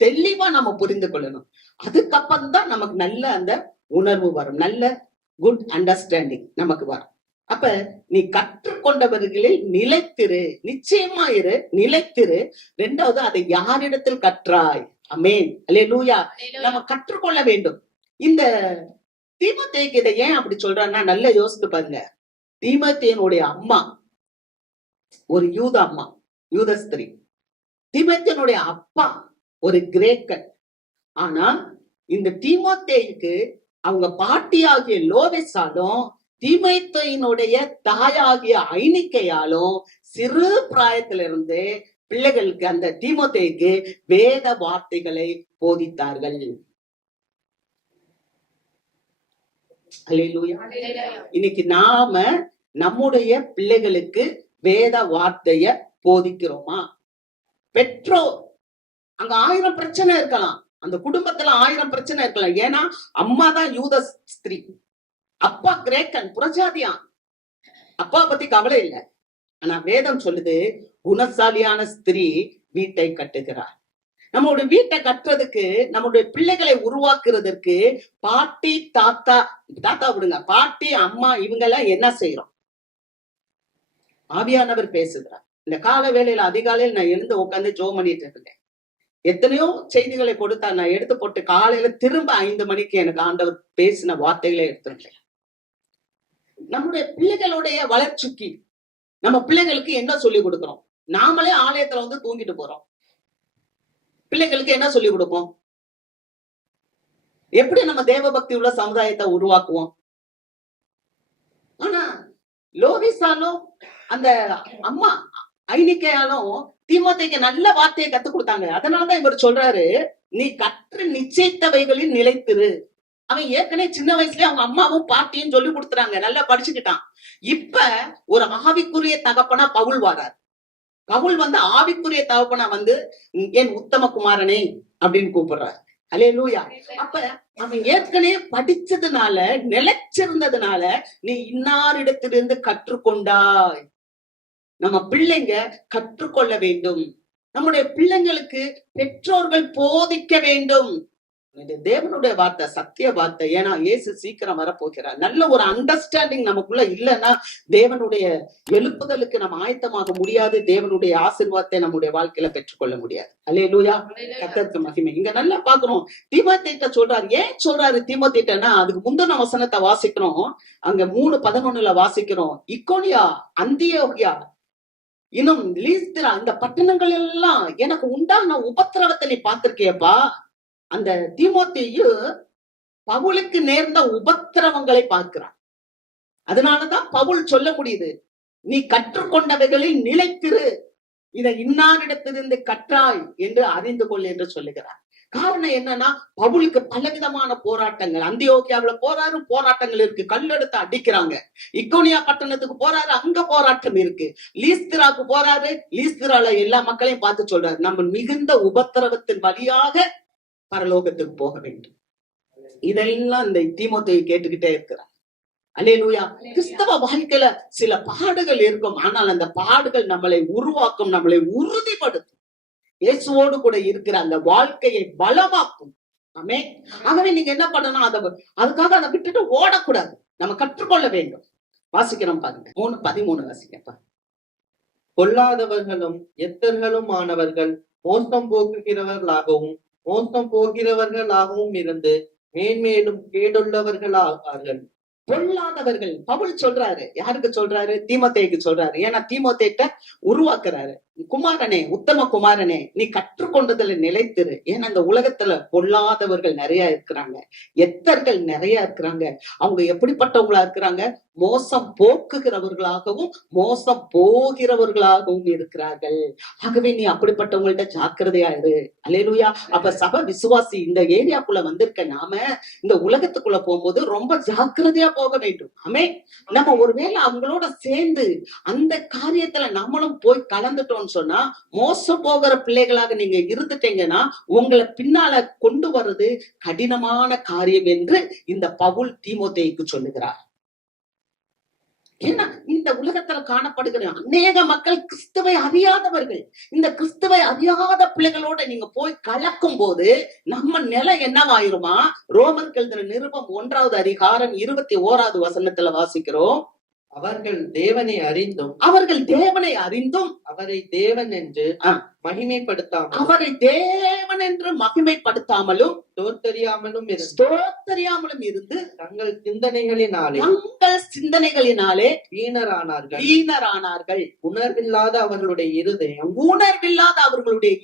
தெளிவா நம்ம புரிந்து கொள்ளணும். அதுக்கப்புறம் தான் நமக்கு நல்ல அந்த உணர்வு வரும், நல்ல குட் அண்டர்ஸ்டாண்டிங் நமக்கு வரும். அப்ப நீ கற்றுக்கொண்டவர்களில் நிலைத்திரு, நிச்சயமா இரு, நிலைத்திரு. ரெண்டாவது, அதை யாரிடத்தில் கற்றாய்? ஆமென், அல்லேலூயா. நம்ம கற்றுக்கொள்ள வேண்டும். இந்த தீமோத்தேயுக்கு இதை ஏன் அப்படி சொல்றான்னா, நல்லா யோசித்து பாருங்க. தீமோத்தேயுனுடைய அம்மா ஒரு யூத அம்மா, யூத ஸ்திரீ. தீமோத்தேயுனுடைய அப்பா ஒரு கிரேக்கன். ஆனா இந்த தீமோத்தேயுக்கு அவங்க பாட்டியாகிய லோவேசாலும் தீமோத்தேயுனுடைய தாயாகிய ஐனிக்கையாலும் சிறு பிராயத்திலிருந்து பிள்ளைகளுக்கு, அந்த தீமோத்தேயுக்கு வேத வார்த்தைகளை போதித்தார்கள். அல்லேலூயா. இன்னைக்கு நாம நம்முடைய பிள்ளைகளுக்கு வேத வார்த்தைய போதிக்கிறோமா? பெற்றோர் அங்க 1000 பிரச்சனை இருக்கலாம், அந்த குடும்பத்துல 1000 பிரச்சனை இருக்கலாம். ஏன்னா அம்மா தான் யூத ஸ்திரீ, அப்பா கிரேக்கன், புறஜாதியான். அப்பா பத்தி கவலை இல்லை. ஆனா வேதம் சொல்லுது, குணசாலியான ஸ்திரீ வீட்டை கட்டுகிறார். நம்மளுடைய வீட்டை கட்டுறதுக்கு, நம்மளுடைய பிள்ளைகளை உருவாக்குறதற்கு பாட்டி தாத்தா விடுங்க, பாட்டி அம்மா இவங்க எல்லாம் என்ன செய்யறோம்? ஆவியானவர் பேசுகிறார். இந்த கால வேளையில அதிகாலையில் நான் எழுந்து உட்காந்து ஜோம் பண்ணிட்டு இருக்கேன். எத்தனையோ செய்திகளை கொடுத்தா நான் எடுத்து போட்டு காலையில திரும்ப 5 மணிக்கு எனக்கு ஆண்டவர் பேசின வார்த்தைகளை எடுத்துருக்கேன். நம்முடைய பிள்ளைகளுடைய வளர்ச்சிக்கு நம்ம பிள்ளைகளுக்கு என்ன சொல்லி கொடுக்கிறோம்? நாமளே ஆலயத்துல வந்து தூங்கிட்டு போறோம். பிள்ளைகளுக்கு என்ன சொல்லி கொடுப்போம்? எப்படி நம்ம தேவ பக்தி உள்ள சமுதாயத்தை உருவாக்குவோம்? ஆனா லோவிசாலும் அந்த அம்மா ஐனிக்கையாலும் தீமோத்தேயுக்கு நல்ல வார்த்தையை கத்து கொடுத்தாங்க. அதனாலதான் இவர் சொல்றாரு, நீ கற்று நிச்சயித்தவைகளில் நிலைத்திரு. அவன் ஏற்கனவே சின்ன வயசுலயே அவங்க அம்மாவும் பாட்டியும் சொல்லி கொடுத்துறாங்க, நல்லா படிச்சுக்கிட்டான். இப்ப ஒரு ஆவிக்குரிய தகப்பனா பவுல் வரார். பவுல் வந்து ஆவிக்குரிய தகப்பனா வந்து என் உத்தம குமாரனே அப்படின்னு கூப்பிடுறார். அல்லேலூயா. அப்ப அவன் ஏற்கனவே படிச்சதுனால, நிலைச்சிருந்ததுனால நீ இன்னாரிடத்திலிருந்து கற்றுக்கொண்டாய். நம்ம பிள்ளைங்க கற்றுக்கொள்ள வேண்டும். நம்முடைய பிள்ளைங்களுக்கு பெற்றோர்கள் போதிக்க வேண்டும். இது தேவனுடைய வார்த்தை, சத்திய வார்த்தை. ஏன்னா இயேசு சீக்கிரம் வரப்போகிறார். நல்ல ஒரு அண்டர்ஸ்டாண்டிங் நமக்குள்ள இல்லைன்னா தேவனுடைய எழுப்புதலுக்கு நம்ம ஆயத்தமாக முடியாது. தேவனுடைய ஆசீர்வாதத்தை நம்முடைய வாழ்க்கையில பெற்றுக்கொள்ள முடியாது. அல்லேலூயா, கர்த்தருக்கு மகிமை. இங்க நல்லா பாக்குறோம், தீமோத்தேயுட்ட சொல்றாரு. ஏன் சொல்றாரு தீமோத்தேயுட்டனா? அதுக்கு முந்தின வசனத்தை வாசிக்கிறோம். அங்க 3:11 வாசிக்கிறோம். இக்கோனியா, அந்தியோகியா, இன்னும் லீஸ்திரா, இந்த பட்டணங்கள் எல்லாம் எனக்கு உண்டான உபத்திரவத்தை நீ பார்த்திருக்கியப்பா. அந்த தீமோத்தேயு பவுலுக்கு நேர்ந்த உபத்திரவங்களை பார்க்கிறான். அதனாலதான் பவுல் சொல்ல முடியுது, நீ கற்றுக்கொண்டவைகளில் நிலைத்திரு, இதை இன்னாரிடத்திலிருந்து கற்றாய் என்று அறிந்து கொள் என்று சொல்லுகிறார். காரணம் என்னன்னா, பவுலுக்கு பலவிதமான போராட்டங்கள். அந்தியோகியாவுல போராட்டங்கள் இருக்கு, கல்லெடுத்து அடிக்கிறாங்க. இக்கோனியா பட்டணத்துக்கு போறாரு, அங்க போராட்டம் இருக்கு. லீஸ்திராக்கு போறாரு, லீஸ்திரால எல்லா மக்களையும் பார்த்து சொல்றாரு, நம்ம மிகுந்த உபத்திரவத்தின் வழியாக பரலோகத்துக்கு போக வேண்டும். இதெல்லாம் இந்த தீமோத்தேயு கேட்டுக்கிட்டே இருக்கிறார். அல்லேலூயா. கிறிஸ்தவ வாழ்க்கையில சில பாடுகள் இருக்கும், ஆனால் அந்த பாடுகள் நம்மளை உருவாக்கும், நம்மளை உறுதிப்படுத்தும். இயேசுவோடு கூட இருக்கிற அந்த வாழ்க்கையை பலமாக்கும். ஆமென். ஆகவே நீங்க என்ன பண்ணணும்? அதுக்காக அதை விட்டுட்டு ஓடக்கூடாது. நம்ம கற்றுக்கொள்ள வேண்டும். வாசிக்கிறோம் பாருங்க, 3:13 வாசிக்கப்பா. பொல்லாதவர்களும் எத்தர்களும் ஆனவர்கள் மோசம் போகிறவர்களாகவும் இருந்து மேன்மேலும் கேடுள்ளவர்களாவார்கள். பொல்லாதவர்கள் பவுல் சொல்றாரு. யாருக்கு சொல்றாரு? தீமோத்தேயுக்கு சொல்றாரு. ஏன்னா தீமோத்தேயுட்ட உருவாக்குறாரு. குமாரனே, உத்தம குமாரனே, நீ கற்றுக்கொண்டதுல நிலைத்திரு. ஏன்னா அந்த உலகத்துல பொல்லாதவர்கள் நிறைய இருக்கிறாங்க, எத்தர்கள் நிறைய இருக்கிறாங்க. அவங்க எப்படிப்பட்டவங்களா இருக்கிறாங்க? மோசம் போக்குகிறவர்களாகவும் மோசம் போகிறவர்களாகவும் இருக்கிறார்கள். ஆகவே நீ அப்படிப்பட்டவங்கள்ட்ட ஜாக்கிரதையா இரு. அல்லேலூயா. அப்ப சபை விசுவாசி இந்த ஏரியாக்குள்ள வந்திருக்க நாம இந்த உலகத்துக்குள்ள போகும்போது ரொம்ப ஜாக்கிரதையா போக வேண்டும். ஆமென். நம்ம ஒருவேளை அவங்களோட சேர்ந்து அந்த காரியத்துல நம்மளும் போய் கலந்துட்டோம்னு சொன்னா, மோசம் போகிற பிள்ளைகளாக நீங்க இருந்துட்டீங்கன்னா உங்களை பின்னால கொண்டு வர்றது கடினமான காரியம் என்று இந்த பவுல் தீமோத்தேயுக்கு சொல்லுகிறார். ஏன்னா இந்த உலகத்துல காணப்படுகிற அநேக மக்கள் கிறிஸ்துவை அறியாதவர்கள். இந்த கிறிஸ்துவை அறியாத பிள்ளைகளோட நீங்க போய் கலக்கும் போது நம்ம நிலை என்னவாயிருமா? ரோமர்கள் எழுதின நிருபம் 1வது அதிகாரம் 21வது வசனத்துல வாசிக்கிறோம். அவர்கள் தேவனை அறிந்தும் அவரை தேவன் என்று மகிமைப்படுத்தாமல் அவரை தேவன் என்று மகிமைப்படுத்தாமலும் ஸ்தோத்தரியாமலும் இருந்து தங்கள் சிந்தனைகளினாலே வீணரானார்கள். உணர்வில்லாத அவர்களுடைய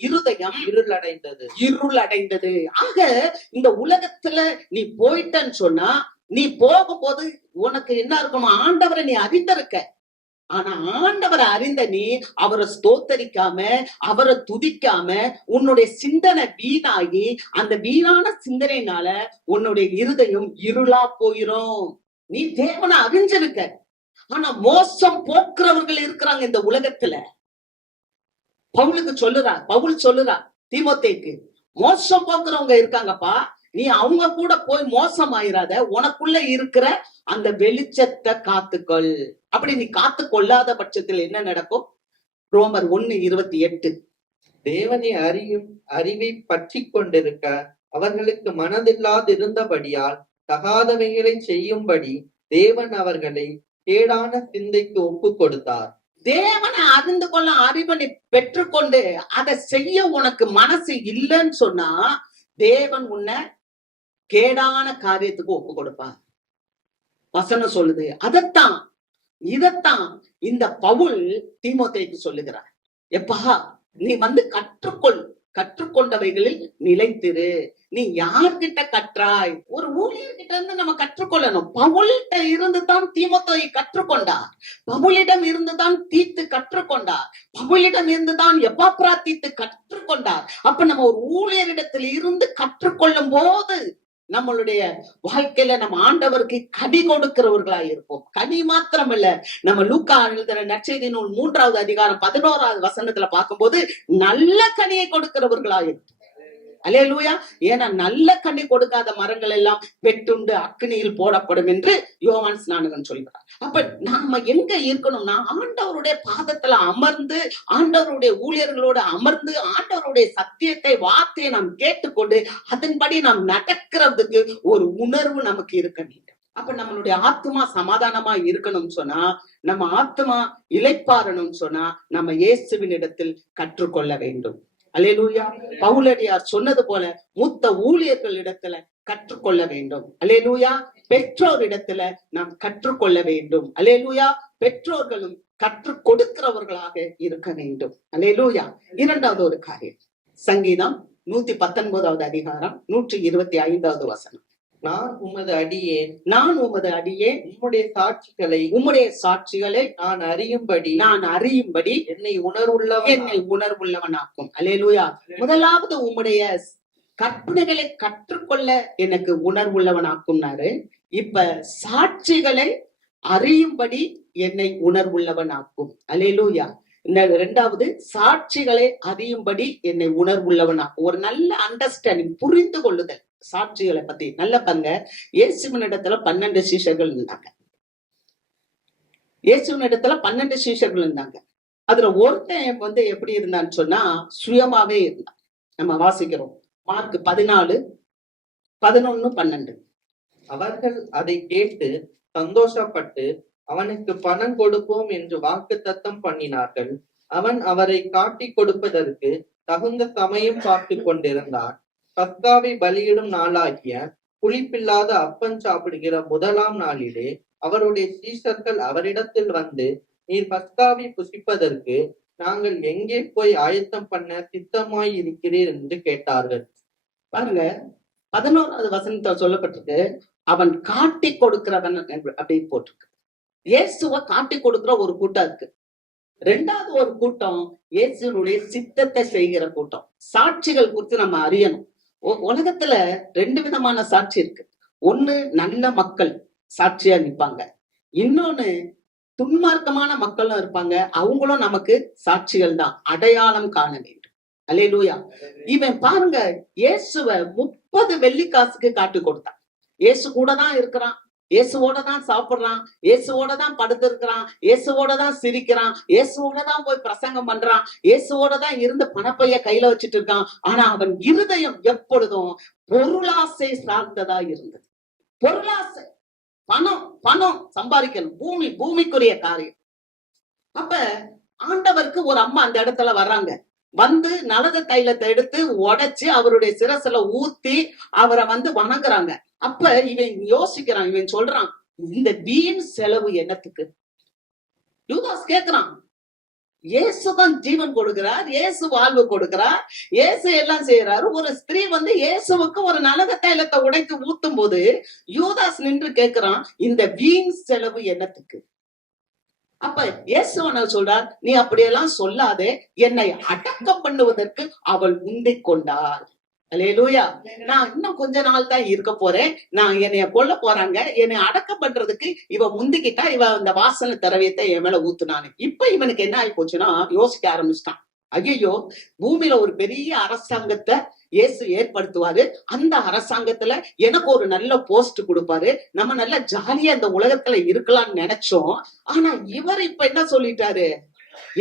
இருதயம் இருளடைந்தது. ஆக இந்த உலகத்துல நீ போயிட்டன்னு சொன்னா, நீ போகும்போது உனக்கு என்ன இருக்குமா? ஆண்டவரை நீ அறிந்திருக்க. ஆனா ஆண்டவரை அறிந்த நீ அவரை ஸ்தோத்தரிக்காம, அவரை துதிக்காம, உன்னுடைய சிந்தனை வீணாகி அந்த வீணான சிந்தனையினால உன்னுடைய இருதயம் இருளா போயிரும். நீ தேவனை அறிஞ்சிருக்க, ஆனா மோசம் போக்குறவர்கள் இருக்கிறாங்க இந்த உலகத்துல. பவுல் சொல்லுறா தீமோத்தேயுக்கு, மோசம் போக்குறவங்க இருக்காங்கப்பா, நீ அவங்க கூட போய் மோசம் ஆயிராத. உனக்குள்ள இருக்கிற அந்த வெளிச்சத்தை காத்துக்கொள். அப்படி நீ காத்து கொள்ளாத பட்சத்தில் என்ன நடக்கும்? ரோமர் 1:28. தேவனை அறிவை பற்றி கொண்டிருக்க அவர்களுக்கு மனதில்லாதிருந்தபடியால் தகாதவைகளை செய்யும்படி தேவன் அவர்களை கேடான சிந்தைக்கு ஒப்பு கொடுத்தார். தேவனை அறிந்து கொள்ள அறிவனை பெற்றுக்கொண்டு அதை செய்ய உனக்கு மனசு இல்லைன்னு சொன்னா, தேவன் உன்னை கேடான காரியத்துக்கு ஒப்பு கொடுப்பார். வசனம் சொல்லுது. இதத்தான் இந்த பவுல் தீமோத்தேயுக்கு சொல்லுகிறார். எப்பா, நீ கற்றுக்கொண்டவைகளில் நிலைத்திரு. நீ யார்கிட்ட கற்றாய்? ஒரு ஊழியர்கிட்ட இருந்து நம்ம கற்றுக்கொள்ளணும். பவுல்கிட்ட இருந்துதான் தீமோத்தேயு கற்றுக்கொண்டார். பவுலிடம் இருந்துதான் தீத்து கற்றுக்கொண்டார். பவுலிடம் இருந்துதான் எப்பாப்ராத்தீத்து கற்றுக்கொண்டார். அப்ப நம்ம ஒரு ஊழியரிடத்தில் இருந்து கற்றுக்கொள்ளும் போது நம்மளுடைய வாழ்க்கையில நம்ம ஆண்டவருக்கு கனி கொடுக்கிறவர்களா இருப்போம். கனி மாத்திரம் இல்ல, நம்ம லூக்கா எழுதுற நற்செய்தி நூல் 3வது அதிகாரம் 11வது வசனத்துல பார்க்கும்போது நல்ல கனியை கொடுக்கிறவர்களா இருப்போம். அல்லேலூயா. ஏன்னா நல்ல கனி கொடுக்காத மரங்கள் எல்லாம் வெட்டுண்டு அக்னியில் போடப்படும் என்று யோவான் ஸ்நானகன் சொல்கிறார். அப்ப நாம எங்க இருக்கணும்னா, ஆண்டவருடைய பாதத்துல அமர்ந்து, ஆண்டவருடைய ஊழியர்களோட அமர்ந்து, ஆண்டவருடைய சத்தியத்தை வார்த்தையை நாம் கேட்டுக்கொண்டு அதன்படி நாம் நடக்கிறதுக்கு ஒரு உணர்வு நமக்கு இருக்க வேண்டும். அப்ப நம்மளுடைய ஆத்மா சமாதானமா இருக்கணும்னு சொன்னா, நம்ம ஆத்மா இளைப்பாறணும்னு சொன்னா, நம்ம இயேசுவின் இடத்தில் கற்றுக்கொள்ள வேண்டும். அல்லேலூயா. பவுலடியார் சொன்னது போல மூத்த ஊழியர்கள் இடத்துல கற்றுக்கொள்ள வேண்டும். அல்லேலூயா. பெற்றோர் இடத்துல நாம் கற்றுக்கொள்ள வேண்டும். அல்லேலூயா. பெற்றோர்களும் கற்றுக் கொடுக்கிறவர்களாக இருக்க வேண்டும். அல்லேலூயா. 2வது ஒரு காரியம், சங்கீதம் 119வது அதிகாரம் 125வது வசனம். நான் உமது அடியேன் உம்முடைய சாட்சிகளை நான் அறியும்படி என்னை உணர்வுள்ளவனாக்கும். அல்லேலூயா. முதலாவது உம்முடைய கற்பனைகளை கற்றுக்கொள்ள எனக்கு உணர்வுள்ளவனாக்கும்னாரு. இப்ப சாட்சிகளை அறியும்படி என்னை உணர்வுள்ளவனாக்கும். அல்லேலூயா. 2வது சாட்சிகளை அறியும்படி என்னை உணர்வுள்ளவனாக்கும். ஒரு நல்ல அண்டர்ஸ்டாண்டிங், புரிந்து கொள்ளுதல் சாட்சிகளை பத்தி. நல்ல பங்க, இயேசுவின் இடத்துல 12 சீஷர்கள் இருந்தாங்க. அதுல ஒருத்தன் எப்படி இருந்தான்னு சொன்னா, சுயமாவே இருந்தான். நம்ம வாசிக்கிறோம் மார்க் 14, 11, 12. அவர்கள் அதை கேட்டு சந்தோஷப்பட்டு அவனுக்கு பணம் கொடுப்போம் என்று வாக்குத்தத்தம் பண்ணினார்கள். அவன் அவரை காட்டி கொடுப்பதற்கு தகுந்த சமயம் பார்த்து கொண்டிருந்தான். பஸ்காவை பலியிடும் நாளாகிய புளிப்பில்லாத அப்பம் சாப்பிடுகிற முதலாம் நாளிலே அவருடைய சீஷர்கள் அவரிடத்தில் வந்து, நீர் பஸ்காவை புசிப்பதற்கு நாங்கள் எங்கே போய் ஆயத்தம் பண்ண சித்தமாய் இருக்கிறீர் என்று கேட்டார்கள். பாருங்க, 11வது வசனத்துல சொல்லப்பட்டிருக்கு, அவன் காட்டி கொடுக்கிறவன் அப்படின்னு போட்டிருக்கு. இயேசுவை காட்டி கொடுக்கிற ஒரு கூட்டம் இருக்கு. 2வது ஒரு கூட்டம் இயேசுனுடைய சித்தத்தை செய்கிற கூட்டம். சாட்சிகள் குறித்து நம்ம அறியணும். உலகத்துல 2 விதமான சாட்சி இருக்கு. ஒண்ணு, நல்ல மக்கள் சாட்சியா நிப்பாங்க. இன்னொன்னு, துன்மார்க்கமான மக்களும் இருப்பாங்க. அவங்களும் நமக்கு சாட்சிகள் தான், அடையாளம் காண வேண்டும். அல்லேலூயா. இவன் பாருங்க, இயேசுவ 30 வெள்ளிக்காசுக்கு காட்டி கொடுத்தான். இயேசு கூட தான் இருக்கிறான், இயேசுவோட தான் சாப்பிடுறான், இயேசுவோட தான் படுத்திருக்கிறான், இயேசுவோட தான் சிரிக்கிறான், இயேசுவோட தான் போய் பிரசங்கம் பண்றான், இயேசுவோட தான் இருந்து பணப்பைய கையில வச்சுட்டு இருக்கான். ஆனா அவன் இருதயம் எப்பொழுதும் பொருளாசை சார்ந்ததா இருந்தது. பொருளாசை, பணம் பணம் சம்பாதிக்கணும், பூமிக்குரிய காரியம். அப்ப ஆண்டவருக்கு ஒரு அம்மா அந்த இடத்துல வர்றாங்க. வந்து நலத தைலத்தை எடுத்து உடைச்சு அவருடைய சிரசுல ஊத்தி அவரை வணங்குறாங்க. அப்ப இவன் யோசிக்கிறான், இவன் சொல்றான், இந்த வீண் செலவு என்னத்துக்கு? யூதாஸ் கேக்குறான். இயேசுதான் ஜீவன் கொடுக்கிறார், இயேசு வாழ்வு கொடுக்கிறார், இயேசு எல்லாம் செய்யறாரு. ஒரு ஸ்திரீ இயேசுவுக்கு ஒரு நலத தைலத்தை உடைத்து ஊத்தும் போது யூதாஸ் நின்று கேக்குறான், இந்த வீண் செலவு என்னத்துக்கு? அப்ப இயேசுவன சொல்றார், நீ அப்படியெல்லாம் சொல்லாதே, என்னை அடக்கம் பண்ணுவதற்கு அவள் உந்திக் கொண்டாள். அல்லேலூயா. நான் இன்னும் கொஞ்ச நாள் தான் இருக்க போறேன், நான் என்னைய கொல்ல போறாங்க, என்னை அடக்கம் பண்றதுக்கு இவ முந்திக்கிட்டா, இவ அந்த வாசனை திரவியத்தை என் மேல ஊத்துனானு. இப்ப இவனுக்கு என்ன ஆகி போச்சுன்னா, யோசிக்க ஆரம்பிச்சிட்டான். ஐயோ, பூமியில ஒரு பெரிய அரசாங்கத்தை இயேசு ஏற்படுத்துவாரு, அந்த அரசாங்கத்துல எனக்கு ஒரு நல்ல போஸ்ட் கொடுப்பாரு, நம்ம நல்ல ஜாலியா இந்த உலகத்துல இருக்கலாம்னு நினைச்சோம். ஆனா இவர் இப்ப என்ன சொல்லிட்டாரு,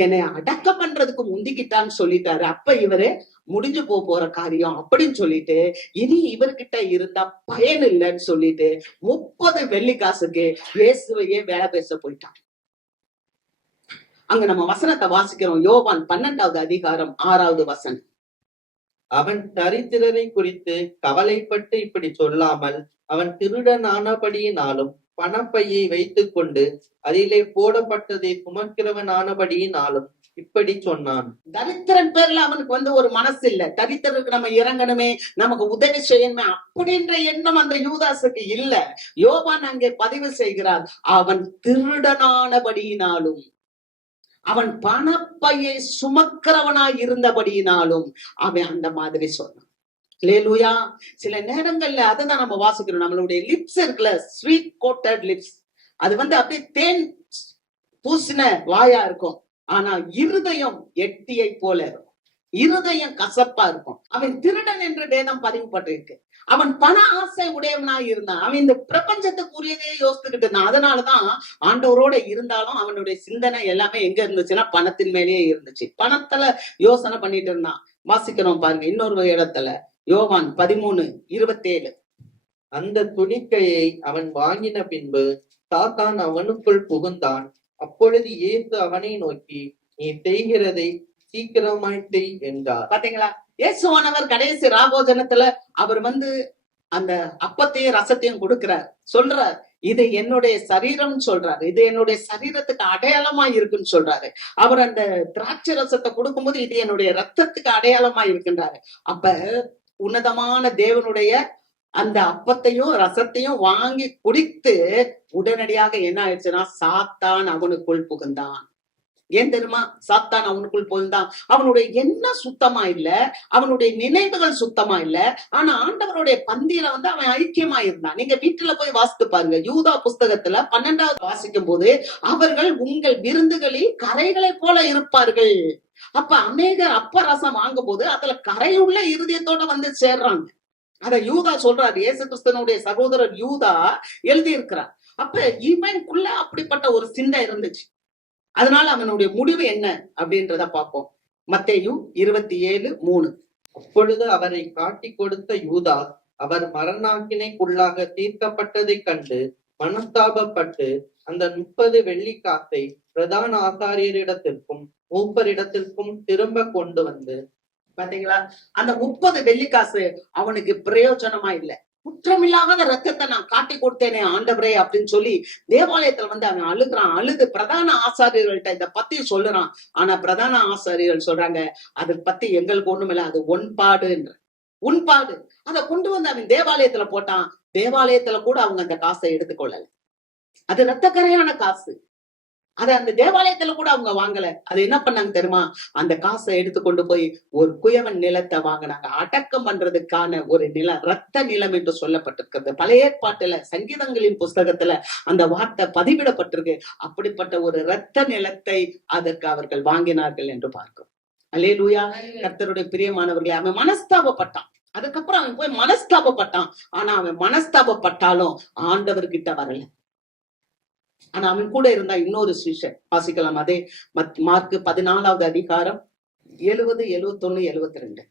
என்னை அடக்கம் பண்றதுக்கு முந்திக்கிட்டான்னு சொல்லிட்டாரு. அப்ப இவரு முடிஞ்சு போற காரியம் அப்படின்னு சொல்லிட்டு, இனி இவர்கிட்ட இருந்தா பயன் இல்லைன்னு சொல்லிட்டு 30 வெள்ளிக்காசுக்கு இயேசுவையே வேலை பேச போயிட்டான். அங்க நம்ம வசனத்தை வாசிக்கிறோம். யோவான் 12வது அதிகாரம் 6வது வசனம். அவன் தரித்திரரை குறித்து கவலைப்பட்டு இப்படி சொல்லாமல், அவன் திருடனானபடியினாலும் பணப்பையை வைத்துக் கொண்டு அதிலே போடப்பட்டதை சுமக்கிறவனானபடியினாலும் இப்படி சொன்னான். தரித்திரன் பேர்ல அவனுக்கு ஒரு மனசு இல்ல. தரித்திரருக்கு நம்ம இறங்கணுமே, நமக்கு உதவி செய்யணுமே அப்படின்ற எண்ணம் அந்த யூதாசுக்கு இல்ல. யோவான் அங்கே பதிவு செய்கிறார், அவன் திருடனானபடியினாலும், அவன் பணப்பையை சுமக்கிறவனாய் இருந்தபடியினாலும் அவன் அந்த மாதிரி சொன்னான். அல்லேலூயா. சில நேரங்கள்ல அதுதான் நம்ம வாசிக்கிறோம். நம்மளுடைய லிப்ஸ் இருக்குல்ல, ஸ்வீட் கோட்டட் லிப்ஸ், அது அப்படியே தேன் பூசின வாயா இருக்கும். ஆனா இருதயம் எட்டியை போல இருக்கும், இருதயம் கசப்பா இருக்கும். அவன் திருடன் என்று வேதம் பதிவுபட்டிருக்கு. அவன் பண ஆசை உடையவனாய் இருந்தான். அவன் இந்த பிரபஞ்சத்துக்குரியதே யோசித்துக்கிட்டு இருந்தான். அதனாலதான் ஆண்டவரோட இருந்தாலும் அவனுடைய சிந்தனை எல்லாமே எங்க இருந்துச்சுன்னா பணத்தின் மேலேயே இருந்துச்சு. பணத்துல யோசனை பண்ணிட்டு இருந்தான். வாசிக்கிறோம் பாருங்க இன்னொரு இடத்துல, யோவான் 13:27. அந்த துணிக்கையை அவன் வாங்கின பின்பு சாத்தான் அவனுக்குள் புகுந்தான். அப்பொழுது இயேசு அவனை நோக்கி, நீ செய்கிறதை சீக்கிரமாய் செய் என்றார். பாத்தீங்களா, இயேசுவானவர் கடைசி ராபோஜனத்துல அவர் அந்த அப்பத்தையும் ரசத்தையும் கொடுக்கிறார். சொல்றார், இது என்னுடைய சரீரம் சொல்றாரு, இது என்னுடைய சரீரத்துக்கு அடையாளமா இருக்குன்னு சொல்றாரு. அவர் அந்த திராட்சை ரசத்தை கொடுக்கும்போது இது என்னுடைய ரத்தத்துக்கு அடையாளமா இருக்குன்றாரு. அப்ப உன்னதமான தேவனுடைய அந்த அப்பத்தையும் ரசத்தையும் வாங்கி குடித்து உடனடியாக என்ன ஆயிடுச்சுன்னா சாத்தான் அவனுக்குள் புகுந்தான். ஏன் தெரியுமா சாத்தான் அவனுக்குள் புகுந்தான்? அவனுடைய எண்ணம் சுத்தமா இல்ல, அவனுடைய நினைவுகள் சுத்தமா இல்ல. ஆனா ஆண்டவருடைய பந்தியில அவன் ஐக்கியமா இருந்தான். நீங்க வீட்டுல போய் வாசித்து பாருங்க. யூதா புஸ்தகத்துல 12வது வாசிக்கும் போது, அவர்கள் உங்கள் விருந்துகளில் கரைகளை போல இருப்பார்கள். அப்ப அநேகர் அப்ப ரசம் வாங்கும் போது அதுல கரையுள்ள இருதயத்தோட சேர்றாங்க. அத யூதா சொல்றாரு, இயேசு கிறிஸ்துவனுடைய சகோதரர் யூதா எழுதி இருக்கிறார். அப்ப இவனுக்குள்ள அப்படிப்பட்ட ஒரு சிந்தை இருந்துச்சு. அதனால அவனுடைய முடிவு என்ன அப்படின்றத பார்ப்போம். மத்தேயு 27:3. அப்பொழுது அவரை காட்டி கொடுத்த யூதா அவர் மரணாக்கினைக்குள்ளாக தீர்க்கப்பட்டதை கண்டு மனஸ்தாபப்பட்டு அந்த 30 வெள்ளிக்காசை பிரதான ஆசாரியரிடத்திற்கும் மூப்பரிடத்திற்கும் திரும்ப கொண்டு வந்து. பாத்தீங்களா, அந்த 30 வெள்ளிக்காசு அவனுக்கு பிரயோஜனமா இல்ல. குற்றமில்லாத ரத்தத்தை நான் காட்டி கொடுத்தேனே ஆண்டவரே அப்படின்னு சொல்லி தேவாலயத்துல வந்து அவன் அழுகுறான். அழுது பிரதான ஆசாரியர்கள்ட்ட இத பத்தி சொல்லுறான். ஆனா பிரதான ஆசாரியர்கள் சொல்றாங்க, அதை பத்தி எங்களுக்கு ஒண்ணுமில்ல, அது உன்பாடுன்ற உன்பாடு. அதை கொண்டு வந்து அவன் தேவாலயத்துல போட்டான். தேவாலயத்துல கூட அவங்க அந்த காசை எடுத்துக்கொள்ளல. அது ரத்தக்கரையான காசு. அது அந்த தேவாலயத்துல கூட அவங்க வாங்கல. அது என்ன பண்ணாங்க தெரியுமா? அந்த காசை எடுத்து கொண்டு போய் ஒரு குயவன் நிலத்தை வாங்கினாங்க. அடக்கம் பண்றதுக்கான ஒரு நிலம், ரத்த நிலம் என்று சொல்லப்பட்டிருக்கிறது. பழைய ஏற்பாட்டுல சங்கீதங்களின் புஸ்தகத்துல அந்த வார்த்தை பதிவிடப்பட்டிருக்கு. அப்படிப்பட்ட ஒரு ரத்த நிலத்தை அதற்கு அவர்கள் வாங்கினார்கள் என்று பார்க்கிறோம். அல்லேலூயா. கர்த்தருடைய பிரியமானவர்களே, அவன் மனஸ்தாபப்பட்டான். அதுக்கப்புறம் அவன் போய் மனஸ்தாபப்பட்டான். ஆனா அவன் மனஸ்தாபப்பட்டாலும் ஆண்டவர்கிட்ட வரல. ஆனா அவன் கூட இருந்தா இன்னொரு சீஷன் வாசிக்கலாம். அதே மார்க் 14வது அதிகாரம் 70, 71, 72.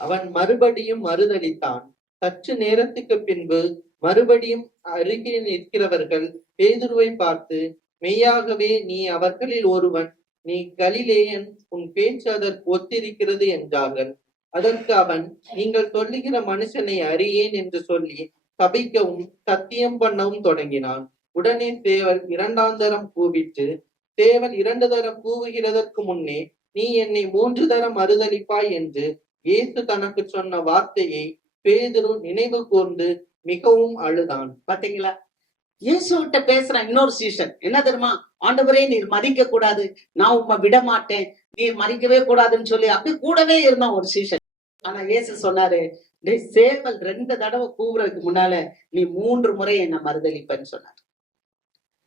அவன் மறுபடியும் மறுதலித்தான். சற்று நேரத்துக்கு பின்பு மறுபடியும் அருகே நிற்கிறவர்கள் பேதுருவை பார்த்து, மெய்யாகவே நீ அவர்களில் ஒருவன், நீ கலிலேயன், உன் பேச்சு அதற்கு ஒத்திருக்கிறது என்றார்கள். அதற்கு அவன், நீங்கள் சொல்லுகிற மனுஷனை அறியேன் என்று சொல்லி சபிக்கவும் சத்தியம் பண்ணவும் தொடங்கினான். உடனே சேவல் 2ஆம் தரம் கூவிட்டு, சேவல் 2 தரம் கூவுகிறதற்கு முன்னே நீ என்னை 3 தரம் மறுதலிப்பாய் என்று இயேசு தனக்கு சொன்ன வார்த்தையை பேதுரு நினைவு கூர்ந்து மிகவும் அழுதான். பாத்தீங்களா? இயேசுகிட்ட பேசுற இன்னொரு சீஷன் என்ன தெரியுமா? ஆண்டவரே, நீர் மறிக்க கூடாது, நான் உம்மை விட மாட்டேன், நீர் மறிக்கவே கூடாதுன்னு சொல்லி அப்படி கூடவே இருந்தான் ஒரு சீஷன். ஆனா இயேசு சொன்னாரு, சேவல் 2 தடவை கூவுறதுக்கு முன்னால நீ 3 முறை என்ன மறுதலிப்பன்னு சொன்னார்.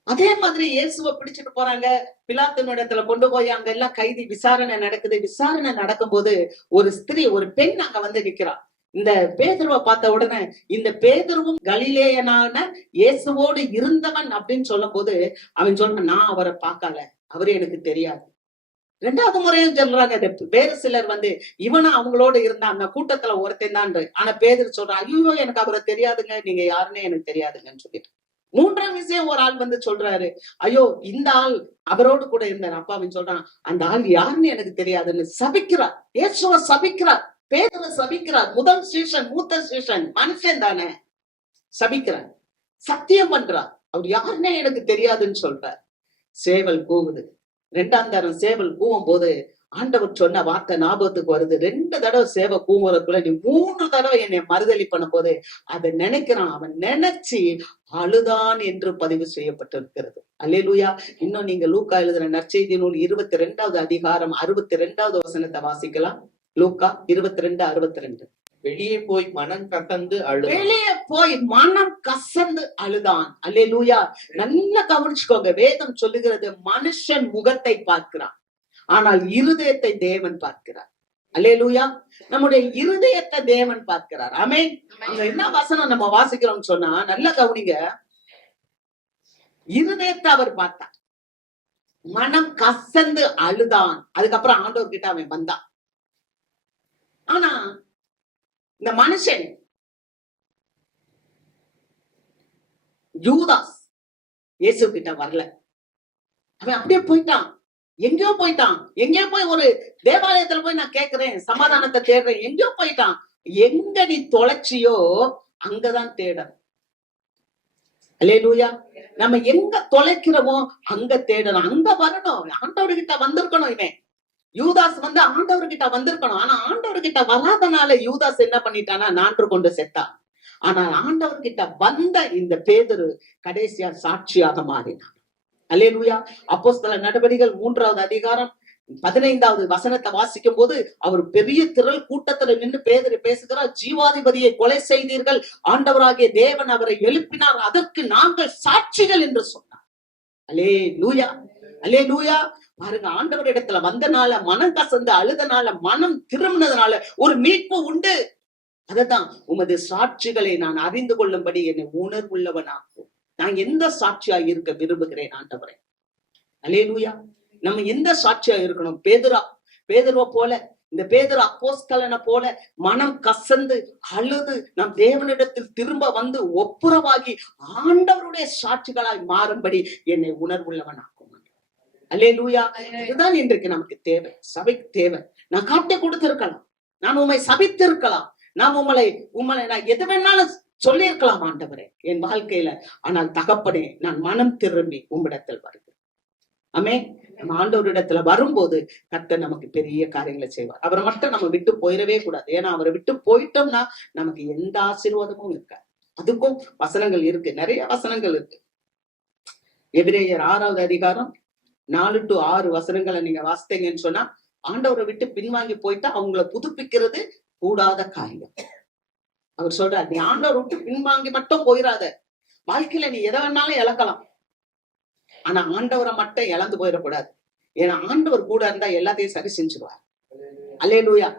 அதே மாதிரி இயேசுவை பிடிச்சிட்டு போறாங்க. பிலாத்தின் இடத்துல கொண்டு போய் அங்க எல்லாம் கைதி விசாரணை நடக்குது. விசாரணை நடக்கும் போது ஒரு ஸ்திரீ, ஒரு பெண் அங்க வந்து நிக்கிறான். இந்த பேதுருவை பார்த்த உடனே, இந்த பேதுருவும் கலிலேயனான இயேசுவோடு இருந்தவன் அப்படின்னு சொல்லும் போது அவன் சொன்ன, நான் அவரை பார்க்கல, அவரே எனக்கு தெரியாது. 2வது முறையும் சொல்றாங்க. வேறு சிலர் வந்து, இவனா அவங்களோட இருந்தா அந்த கூட்டத்துல ஒருத்தன் தான். ஆனா பேதுரு சொல்றான், ஐயோ எனக்கு அவரை தெரியாதுங்க, நீங்க யாருன்னே எனக்கு தெரியாதுங்கன்னு சொல்லிட்டு. 3ஆம் விஷயம் ஒரு ஆள் வந்து சொல்றாரு, ஐயோ இந்த ஆள் அவரோடு கூட இருந்தார். அப்பாவின் சொல்றான், அந்த ஆள் யாருன்னு எனக்கு தெரியாதுன்னு சபிக்கிறார். இயேசுவை சபிக்கிறார், பேதுரு சபிக்கிறார். முதல் சீஷன், மூத்த சீஷன், மனுஷன் தானே, சபிக்கிறார், சத்தியம் பண்றார், அவர் யாருன்னே எனக்கு தெரியாதுன்னு சொல்றார். சேவல் கூவுது. 2ஆம் தரம் சேவல் கூவும் போது ஆண்டவர் சொன்ன வார்த்தை ஞாபகத்துக்கு வருது. 2 தடவை சேவை கூவுறதுக்குள்ள நீ 3 தடவை என்னை மறுதலி பண்ணும் போது அதை நினைக்கிறான். அவன் நினைச்சு அழுதான் என்று பதிவு செய்யப்பட்டிருக்கிறது. அல்லேலூயா. இன்னும் நீங்க லூக்கா எழுதுற நற்செய்தி நூல் 22வது அதிகாரம் 62வது வசனத்தை வாசிக்கலாம். லூக்கா 22:62. வெளியே போய் மனம் கசந்து அழுதான். வெளியே போய் மனம் கசந்து அழுதான். அல்லேலூயா. நல்லா கவனிச்சுக்கோங்க. வேதம் சொல்லுகிறது, மனுஷன் முகத்தை பார்க்கிறான், ஆனால் இருதயத்தை தேவன் பார்க்கிறார். அல்லேலூயா. நம்முடைய இருதயத்தை தேவன் பார்க்கிறார். ஆமென். அங்க என்ன வசனம் நம்ம வாசிக்கிறோம்னு சொன்னா நல்லா கவனிங்க. இருதயத்தை அவர் பார்த்தார், மனம் கசந்து அழுதான். அதுக்கப்புறம் ஆண்டவர் கிட்ட அவன் வந்தான். ஆனா இந்த மனுஷன் யூதாஸ் இயேசு கிட்ட வரல. அவன் அப்படியே போயிட்டான், எங்கேயோ போயிட்டான். எங்கேயோ போய் ஒரு தேவாலயத்துல போய் நான் கேட்கிறேன், சமாதானத்தை தேடுறேன், எங்கேயோ போயிட்டான். எங்க நீ தொலைச்சியோ அங்கதான் தேடணும். அல்லேலூயா. நம்ம எங்க தொலைக்கிறோமோ அங்க தேடணும், அங்க வரணும். ஆண்டவர்கிட்ட வந்திருக்கணும். இவன் யூதாஸ் வந்து ஆண்டவர்கிட்ட வந்திருக்கணும். ஆனா ஆண்டவர்கிட்ட வராதனால யூதாஸ் என்ன பண்ணிட்டானா, நான்று கொண்டு செத்தான். ஆனா ஆண்டவர்கிட்ட வந்த இந்த பேதுரு கடைசியா சாட்சியாக மாறினான். அல்லேலூயா. அப்போஸ்தலர் நடபடிகள் 3வது அதிகாரம் 15வது வசனத்தை வாசிக்கும் போது அவர் பெரிய திரள் கூட்டத்துல நின்று பேதுரு பேசுகிறார். ஜீவாதிபதியை கொலை செய்தீர்கள், ஆண்டவராகிய தேவன் அவரை எழுப்பினார், அதற்கு நாங்கள் சாட்சிகள் என்று சொன்னார். அல்லேலூயா. அல்லேலூயா. பாருங்க, ஆண்டவர் இடத்துல வந்தனால, மனம் கசந்து அழுதனால, மனம் திரும்பினதுனால ஒரு மீட்பு உண்டு. அததான், உமது சாட்சிகளை நான் அறிந்து கொள்ளும்படி என்னை உணர்வுள்ளவனாக்கும். நான் எந்த சாட்சியா இருக்க விரும்புகிறேன் ஆண்டவரே. அல்லேலூயா. நம்ம எந்த சாட்சியா இருக்கணும்? பேதுருவ போல, இந்த பேதுரு அப்போஸ்தலனை போல மனம் கசந்து அழுது நம் தேவனிடத்தில் திரும்ப வந்து ஒப்புரவாகி ஆண்டவருடைய சாட்சிகளாய் மாறும்படி என்னை உணர்வுள்ளவனாக்கும். அல்லேலூயா. இதுதான் இன்றைக்கு நமக்கு தேவை, சபைக்கு தேவை. நான் காட்டி கொடுத்திருக்கலாம், நான் உண்மை சபித்திருக்கலாம், நான் உங்களை நான் எது வேணாலும் சொல்லியிருக்கலாம் ஆண்டவரே என் வாழ்க்கையில, ஆனால் தகப்பனே நான் மனம் திரும்பி உம்மிடத்தில் வருகிறேன். ஆமென். நம்ம ஆண்டவரிடத்துல வரும்போது கர்த்தர் நமக்கு பெரிய காரியங்களை செய்வார். அவரை மட்டும் நம்ம விட்டு போயிடவே கூடாது. ஏன்னா அவரை விட்டு போயிட்டோம்னா நமக்கு எந்த ஆசீர்வாதமும் இருக்காது. அதுக்கும் வசனங்கள் இருக்கு, நிறைய வசனங்கள் இருக்கு. எபிரேயர் 6வது அதிகாரம் 4 to 6 வசனங்களை நீங்க வாசித்தீங்கன்னு சொன்னா, ஆண்டவரை விட்டு பின்வாங்கி போயிட்டா அவங்கள புதுப்பிக்கிறது கூடாத காரியம். அவர் சொல்றார், நீ ஆண்டவரை விட்டு பின்வாங்கி மட்டும் போயிடாத. வாழ்க்கையில நீ எதை வேணாலும் இழக்கலாம், ஆனா ஆண்டவரை மட்டும் இழந்து போயிடக்கூடாது. ஏன்னா ஆண்டவர் கூட இருந்தா எல்லாத்தையும் சரி செஞ்சுருவார். அல்லேலூயா.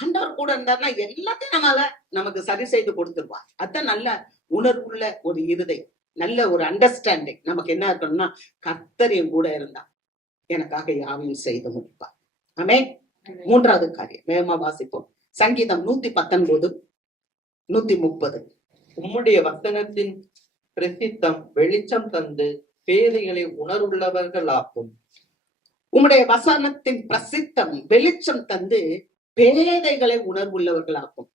ஆண்டவர் கூட இருந்தாருன்னா எல்லாத்தையும் நமக்கு சரி செய்து கொடுத்துருவார். அதான் நல்ல உணர்வுள்ள ஒரு இருதை, நல்ல ஒரு அண்டர்ஸ்டாண்டிங் நமக்கு என்ன இருக்கணும்னா, கர்த்தரையும் கூட இருந்தா எனக்காக யாவையும் செய்து முடிப்பார். ஆமென். 3வது காரியம் வேகமா வாசிப்போம். சங்கீதம் 119 130. உம்முடைய வசனத்தின் பிரசித்தம் வெளிச்சம் தந்து பேதைகளை உணர்வுள்ளவர்களாக்கும். உம்முடைய வசனத்தின் பிரசித்தம் வெளிச்சம் தந்து பேதைகளை உணர்வுள்ளவர்களாக்கும்.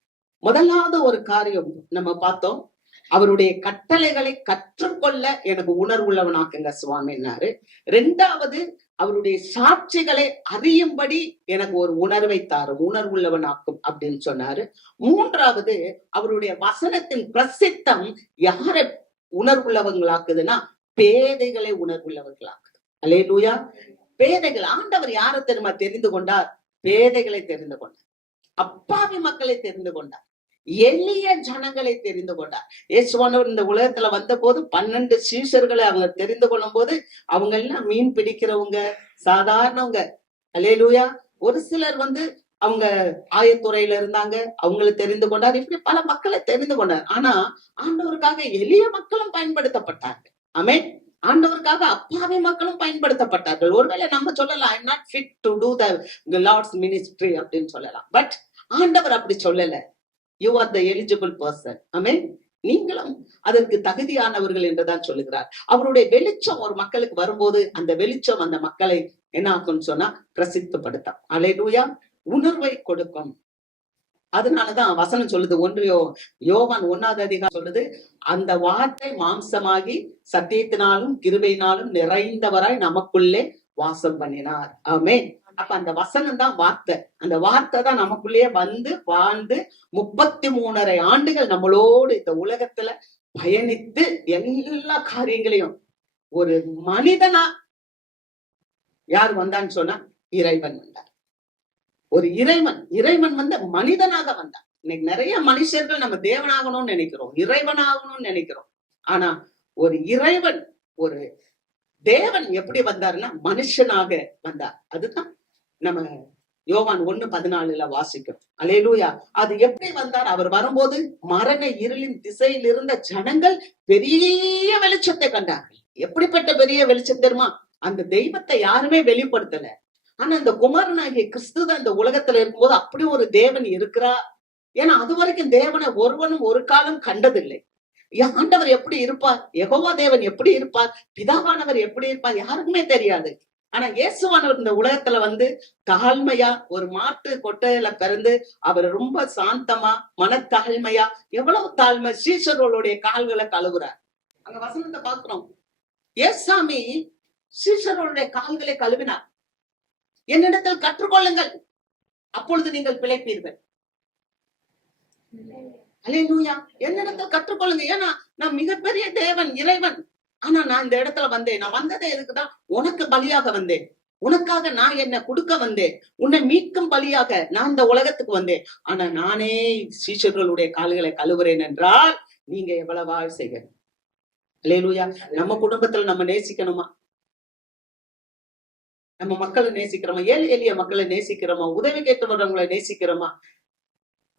முதலாவது ஒரு காரியம் நம்ம பார்த்தோம், அவருடைய கட்டளைகளை கற்றுக்கொள்ள எனக்கு உணர்வுள்ளவனாக்குங்க சுவாமின்னாரு. 2வது அவருடைய சாட்சிகளை அறியும்படி எனக்கு ஒரு உணர்வை தாரும், உணர்வுள்ளவனாக்கும் அப்படின்னு சொன்னாரு. 3வது அவருடைய வசனத்தின் பிரசித்தம் யாரை உணர்வுள்ளவங்களாக்குதுன்னா, பேதைகளை உணர்வுள்ளவர்களாக்குது. அல்லேலூயா. பேதைகள், ஆண்டவர் யாரை தெரியுமா தெரிந்து கொண்டார்? பேதைகளை தெரிந்து கொண்டார், அப்பாவி மக்களை தெரிந்து கொண்டார், எளிய ஜனங்களை தெரிந்து கொண்டார். இயேசுவானவர் இந்த உலகத்துல வந்த போது 12 சீஷர்களை அவங்க தெரிந்து கொள்ளும் போது அவங்க எல்லாம் மீன் பிடிக்கிறவங்க, சாதாரணவங்க. அல்லேலூயா. ஒரு சிலர் அவங்க ஆயத்துறையில இருந்தாங்க, அவங்களை தெரிந்து கொண்டார். இப்படி பல மக்களை தெரிந்து கொண்டார். ஆனா ஆண்டவருக்காக எளிய மக்களும் பயன்படுத்தப்பட்டாங்க. ஆமென். ஆண்டவருக்காக அப்பாவி மக்களும் பயன்படுத்தப்பட்டார்கள். ஒருவேளை நம்ம சொல்லலாம், I'm not fit to do the Lord's ministry அப்படின்னு சொல்லலாம். பட் ஆண்டவர் அப்படி சொல்லல. You are the eligible person. ஆமென். நீங்களும் அதற்கு தகுதியானவர்கள் என்றுதான் சொல்லுகிறார். அவருடைய வெளிச்சம் ஒரு மக்களுக்கு வரும்போது அந்த வெளிச்சம் அந்த மக்களை என்ன ஆகும்னு சொன்னா பிரசித்தப்படுத்தும். அல்லேலூயா. உணர்வை கொடுக்கும். அதனாலதான் வசனம் சொல்லுது, யோவான் 1வது அதிகாரம் சொல்லுது, அந்த வார்த்தை மாம்சமாகி சத்தியத்தினாலும் கிருபையினாலும் நிறைந்தவராய் நமக்குள்ளே வாசம் பண்ணினார். ஆமென். அப்ப அந்த வசனம் தான் வார்த்தை. அந்த வார்த்தை தான் நமக்குள்ளேயே வாழ்ந்து 33.5 ஆண்டுகள் நம்மளோடு இந்த உலகத்துல பயணித்து எல்லா காரியங்களையும் ஒரு மனிதனா யார் வந்தான்னு சொன்னா, இறைவன் வந்தார். ஒரு இறைவன் மனிதனாக வந்தார். இன்னைக்கு நிறைய மனுஷர்கள் நம்ம தேவனாகணும்னு நினைக்கிறோம், இறைவனாகணும்னு நினைக்கிறோம். ஆனா ஒரு இறைவன், ஒரு தேவன் எப்படி வந்தாருன்னா மனுஷனாக வந்தார். அதுதான் நம்ம யோவான் 1:14 வாசிக்கிறோம். அல்லேலூயா. அது எப்படி வந்தார்? அவர் வரும்போது மரண இருளின் திசையில் இருந்த ஜனங்கள் பெரிய வெளிச்சத்தை கண்டார்கள். எப்படிப்பட்ட பெரிய வெளிச்சம் தெரியுமா? அந்த தெய்வத்தை யாருமே வெளிப்படுத்தல. ஆனா இந்த குமாரனாகிய கிறிஸ்து தான் இந்த உலகத்துல இருக்கும்போது அப்படி ஒரு தேவன் இருக்கிறா. ஏன்னா அது வரைக்கும் தேவனை ஒருவனும் ஒரு காலம் கண்டதில்லை. ஆண்டவர் எப்படி இருப்பார், யெகோவா தேவன் எப்படி இருப்பார், பிதாவானவர் எப்படி இருப்பார், யாருக்குமே தெரியாது. ஆனா இயேசுவானவர் இந்த உலகத்துல தாழ்மையா ஒரு மாட்டு கொட்டையில பிறந்து அவர் ரொம்ப சாந்தமா மனத்தாழ்மையா, எவ்வளவு தாழ்மை, சீஷர்களுடைய கால்களை கழுவுறார். அங்க வசனத்தை பாக்குறோம். ஏசாமி சீஷர்களுடைய கால்களை கழுவினார். என்னிடத்தில் கற்றுக்கொள்ளுங்கள், அப்பொழுது நீங்கள் பிழைப்பீர்கள். அல்லேலூயா. என்னிடத்தில் கற்றுக்கொள்ளுங்க. ஏன்னா நான் மிகப்பெரிய தேவன், இறைவன். ஆனா நான் இந்த இடத்துல வந்தேன். நான் வந்ததே எதுக்குதான்? உனக்கு பலியாக வந்தேன். உனக்காக நான் என்ன கொடுக்க வந்தேன். உன்னை மீட்கும் பலியாக நான் இந்த உலகத்துக்கு வந்தேன். ஆனா நானே சீஷர்களுடைய கால்களை கழுவுறேன் என்றால் நீங்க எவ்வளவா செய்யணும். அல்லேலூயா. நம்ம குடும்பத்துல நம்ம நேசிக்கணுமா? நம்ம மக்களை நேசிக்கிறோமா? ஏழை எளிய மக்களை நேசிக்கிறோமா? உதவி கேட்டு வர்றவங்களை நேசிக்கிறோமா?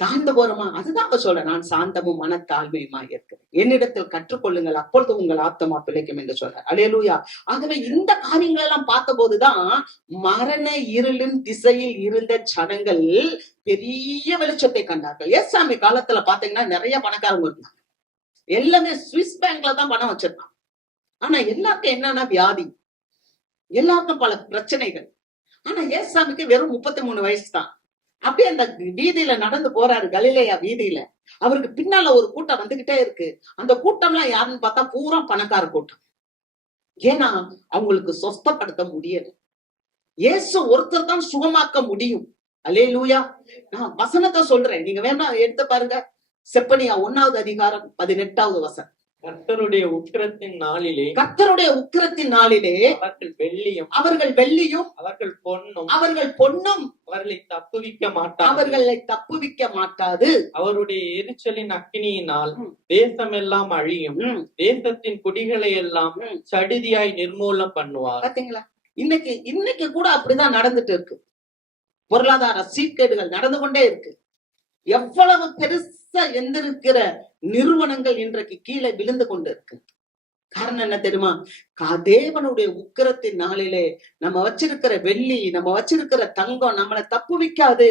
தாழ்ந்து போறோமா? அதுதான் அவ சொல்ற, நான் சாந்தமும் மனத்தாழ்மையுமா இருக்கிறேன், என்னிடத்தில் கற்றுக்கொள்ளுங்கள், அப்பொழுது உங்கள் ஆத்மா பிழைக்கும் என்று சொல்ற. அல்லேலூயா. ஆகவே இந்த காரியங்கள் எல்லாம் பார்த்த போதுதான் மரண இருளின் திசையில் இருந்த ஜனங்கள் பெரிய வெளிச்சத்தை கண்டார்கள். ஏசாமி காலத்துல பாத்தீங்கன்னா நிறைய பணக்காரங்க இருந்தாங்க. எல்லாமே சுவிஸ் பேங்க்ல தான் பணம் வச்சிருக்காங்க. ஆனா எல்லாருக்கும் என்னன்னா வியாதி, எல்லாருக்கும் பல பிரச்சனைகள். ஆனா ஏசாமிக்கு வெறும் 33 வயசு தான். அப்படியே அந்த வீதியில நடந்து போறாரு, கலிலேயா வீதியில. அவருக்கு பின்னால ஒரு கூட்டம் வந்துகிட்டே இருக்கு. அந்த கூட்டம்லாம் யாருன்னு பார்த்தா பூரா பணக்கார கூட்டம். ஏன்னா அவங்களுக்கு சொஸ்தப்படுத்த முடியல. இயேசு ஒருத்தர் தான் சுகமாக்க முடியும். அல்லேலூயா. நான் வசனத்தை சொல்றேன், நீங்க வேணா எடுத்து பாருங்க. செப்பனியா 1வது அதிகாரம் 18வது வசனம். கர்த்தருடைய உக்கிரத்தின் நாளிலே கர்த்தருடைய உக்கிரத்தின் நாளிலே அவர்கள் வெள்ளியும் அவர்கள் பொன்னும் அவர்களை தப்புவிக்க மாட்டார்கள், அவர்களை தப்புவிக்க மாட்டாது. அவருடைய எரிச்சலின் அக்கினியினால் தேசமெல்லாம் அழியும், தேசத்தின் குடிகளை எல்லாம் சடிதியாய் நிர்மூலம் பண்ணுவார். பாத்தீங்களா? இன்னைக்கு கூட அப்படிதான் நடந்துட்டு இருக்கு. பொருளாதார சீர்கேடுகள் நடந்து கொண்டே இருக்கு. எவ்வளவு பெருசா எந்திருக்கிற நிறுவனங்கள் இன்றைக்கு கீழே விழுந்து கொண்டு இருக்கு. காரணம் என்ன தெரியுமா? தேவனுடைய உக்கிரத்தின் நாளிலே நம்ம வச்சிருக்கிற வெள்ளி, நம்ம வச்சிருக்கிற தங்கம் நம்மளை தப்புவிக்காது.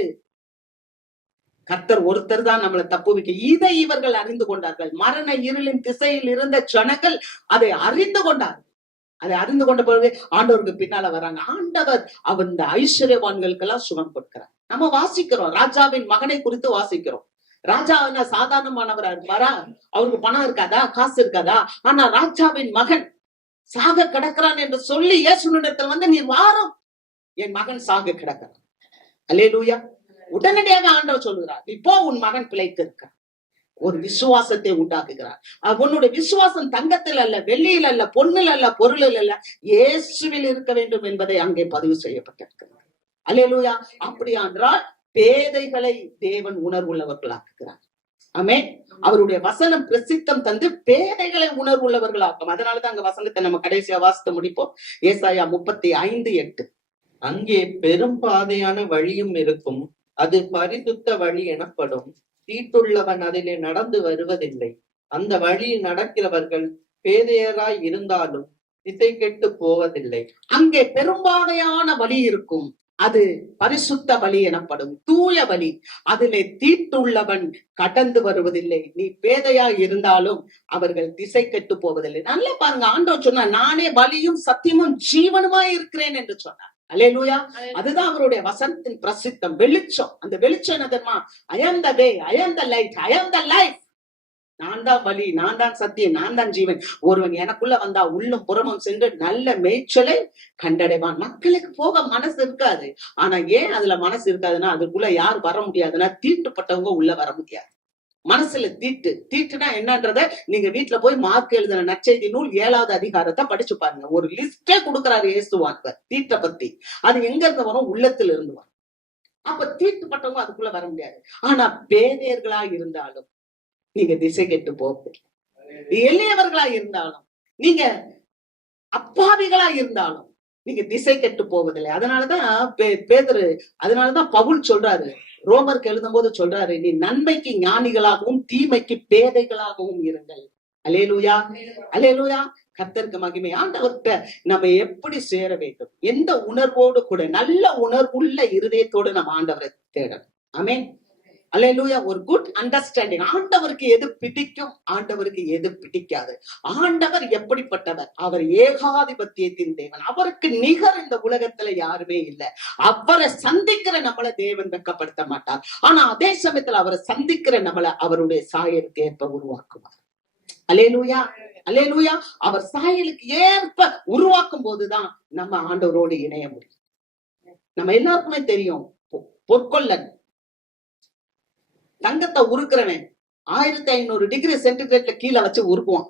கர்த்தர் ஒருத்தர் தான் நம்மளை தப்புவிக்க. இதை இவர்கள் அறிந்து கொண்டார்கள். மரண இருளின் திசையில் இருந்த ஜனங்கள் அதை அறிந்து கொண்டார்கள். அதை அறிந்து கொண்ட பிறகு ஆண்டவருக்கு பின்னால வராங்க. ஆண்டவர் அவர் இந்த ஐஸ்வர்யவான்களுக்கு எல்லாம் சுகம் கொடுக்கிறார். நம்ம வாசிக்கிறோம், ராஜாவின் மகனை குறித்து வாசிக்கிறோம். ராஜா என்ன சாதாரணமானவரா இருப்பாரா? அவருக்கு பணம் இருக்காதா, காசு இருக்காதா? ஆனா ராஜாவின் மகன் சாக கிடக்கிறான் என்று சொல்லி இயேசுவினிடத்தில் வந்து, நீ வாரும், என் மகன் சாக கிடக்கிறான். அல்லேலூயா. உடனடியாக ஆண்டவர் சொல்லுகிறார், நீ போ, உன் மகன் பிழைத்து இருக்க. ஒரு விசுவாசத்தை உண்டாக்குகிறார். உன்னுடைய விசுவாசம் தங்கத்தில் அல்ல, வெள்ளியில் அல்ல, பொன்னில் அல்ல, பொருளில் அல்ல, இயேசுவில் இருக்க வேண்டும் என்பதை அங்கே பதிவு செய்யப்பட்டிருக்கிறது. அல்லேலூயா. அப்படியானால் பேதைகளை தேவன் உணர்வுள்ளவர்களாக்குகிறார். ஆமென். அவருடைய வசனம் பிரசித்தம் தந்து பேதைகளை உணர்வுள்ளவர்களாக்கும். அதனாலதான் அங்க வசனத்தை நம்ம கடைசியா வாசித்து முடிப்போம். ஏசாயா 35:8. அங்கே பெரும் பாதையான வழியும் இருக்கும், அது பரிசுத்த வழி எனப்படும், தீட்டுள்ளவன் அதிலே நடந்து வருவதில்லை. அந்த வழியில் நடக்கிறவர்கள் பேதையராய் இருந்தாலும் திசை கெட்டு போவதில்லை. அங்கே பெரும்பாதையான வழி இருக்கும், அது பரிசுத்த வழி எனப்படும், தூய வழி. அதிலே தீட்டுள்ளவன் கடந்து வருவதில்லை. நீ பேதையா இருந்தாலும் அவர்கள் திசை கெட்டு போவதில்லை. நல்லா பாருங்க, ஆண்டவர் சொன்னார், நானே வழியும் சத்தியமும் ஜீவனுமாய் இருக்கிறேன் என்று சொன்னார். அல்லேலூயா. அதுதான் அவருடைய வசனத்தின் பிரசித்தம், வெளிச்சம். அந்த வெளிச்சம் என்ன தெரியுமா? I am the way, I am the light, I am the life. நான் தான் வழி, நான் தான் சத்தியம், நான் தான் ஜீவன். ஒருவன் எனக்குள்ள வந்தா உள்ளும் புறமும் சென்று நல்ல மேய்ச்சலை கண்டடைவான். மக்களுக்கு போக மனசு இருக்காது. ஆனா ஏன் அதுல மனசு இருக்காதுன்னா, அதுக்குள்ள யார் வர முடியாதுன்னா, தீட்டுப்பட்டவங்க உள்ள வர முடியாது. மனசுல தீட்டுனா என்னன்றத நீங்க வீட்டுல போய் மார்க் எழுதின நற்செய்தி நூல் 7வது அதிகாரத்தை படிச்சு பாருங்க. ஒரு லிஸ்டே கொடுக்கிறாரு இயேசுவானவர் தீட்டை பத்தி. அது எங்க இருந்து வரும்? உள்ளத்துல இருந்து வரும். அப்ப தீட்டுப்பட்டவங்க அதுக்குள்ள வர முடியாது. ஆனா பேதையர்களா இருந்தாலும் நீங்க திசை கெட்டு போகுது. எளியவர்களா இருந்தாலும், நீங்க அப்பாவிகளா இருந்தாலும் நீங்க திசை கெட்டு போவதில்லை. அதனாலதான் பேதுரு, அதனாலதான் பவுல் சொல்றாரு, ரோமருக்கு எழுதும் போது சொல்றாரு, நீ நன்மைக்கு ஞானிகளாகவும் தீமைக்கு பேதைகளாகவும் இருங்கள். அல்லேலூயா, அல்லேலூயா. கர்த்தருக்கு மகிமை. ஆண்டவர்கிட்ட நம்ம எப்படி சேர வேண்டும்? எந்த உணர்வோடு கூட, நல்ல உணர்வுள்ள இருதயத்தோடு நம்ம ஆண்டவரை தேடணும். ஆமென். அல்லேலூயா. ஒரு குட் அண்டர்ஸ்டாண்டிங். ஆண்டவருக்கு எது பிடிக்கும், ஆண்டவருக்கு எது பிடிக்காது. ஆண்டவர் எப்படிப்பட்டவர்? அவர் ஏகாதிபத்தியத்தின் தேவன். அவருக்கு நிகர் இந்த உலகத்துல யாருமே இல்லை. அவரை சந்திக்கிற நம்மளை தேவன் வெட்கப்படுத்த மாட்டார். ஆனா அதே சமயத்துல அவரை சந்திக்கிற நம்மளை அவருடைய சாயலுக்கு ஏற்ப உருவாக்குவார். அல்லேலூயா, அல்லேலூயா. அவர் சாயலுக்கு ஏற்ப உருவாக்கும் போதுதான் நம்ம ஆண்டவரோடு இணைய முடியும். நம்ம எல்லாருக்குமே தெரியும், பொற்கொள்ளன் தங்கத்தை உருக்குறவன் 1500 டிகிரி சென்டிகிரேட்ல கீழே வச்சு உருக்குவான்.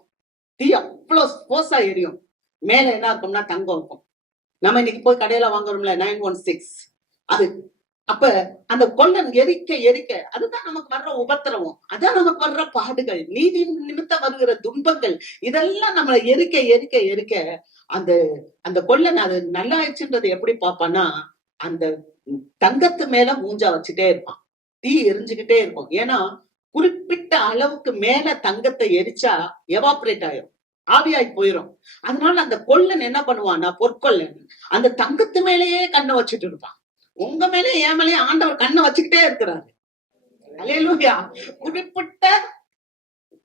தீ அவ்வளவு போசா எரியும். மேல என்ன இருக்கும்னா தங்கம் இருக்கும். நம்ம இன்னைக்கு போய் கடையில வாங்குறோம்ல 916, அது அப்ப அந்த கொள்ளன் எரிக்க அதுதான் நமக்கு வர்ற உபத்திரவம், அதான் நமக்கு வர்ற பாடுகள், நீதி நிமித்தம் வருகிற துன்பங்கள், இதெல்லாம் நம்மளை எரிக்க அந்த அந்த கொள்ளன் அது நல்லா ஆயிடுச்சுன்றது எப்படி பார்ப்பான்னா, அந்த தங்கத்து மேல மூஞ்சா வச்சுட்டே இருப்பான். தீ எரிஞ்சுக்கிட்டே இருக்கும். ஏன்னா குறிப்பிட்ட அளவுக்கு மேல தங்கத்தை எரிச்சா எவாபரேட் ஆயிரும், ஆவியாய் போயிரும். அதனால அந்த கொள்ளன் என்ன பண்ணுவான்னா, பொற்கொள்ளன் அந்த தங்கத்து மேலேயே கண்ணை வச்சுட்டு இருப்பான். உங்க மேலே என் மேலேயே ஆண்டவர் கண்ணை வச்சுக்கிட்டே இருக்கிறாரு. அல்லேலூயா. குறிப்பிட்ட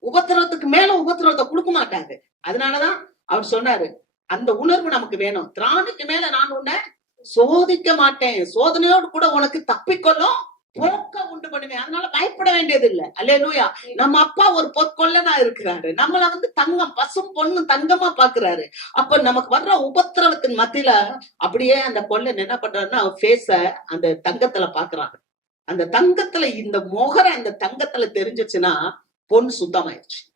உபத்திரவத்துக்கு மேல உபத்திரவத்தை கொடுக்க மாட்டாரு. அதனாலதான் அவர் சொன்னாரு, அந்த உணர்வு நமக்கு வேணும். திராணிக்கு மேல நான் உன்னை சோதிக்க மாட்டேன், சோதனையோடு கூட உனக்கு தப்பிக்கொள்ளும் போக்க உண்டு பண்ணுவேன். அதனால பயப்பட வேண்டியது இல்லை. அல்லேலூயா. நம்ம அப்பா ஒரு பொற்கொள்ளனா இருக்கிறாரு. நம்மள தங்கம், பசும் பொண்ணு தங்கமா பாக்குறாரு. அப்ப நமக்கு வர்ற உபத்திரவத்தின் மத்தியில அப்படியே அந்த கொள்ளன் என்ன பண்றாருன்னா ஃபேஸ அந்த தங்கத்துல பாக்குறாங்க. அந்த தங்கத்துல இந்த முகர அந்த தங்கத்துல தெரிஞ்சிச்சுன்னா பொண்ணு சுத்தமாயிருச்சு.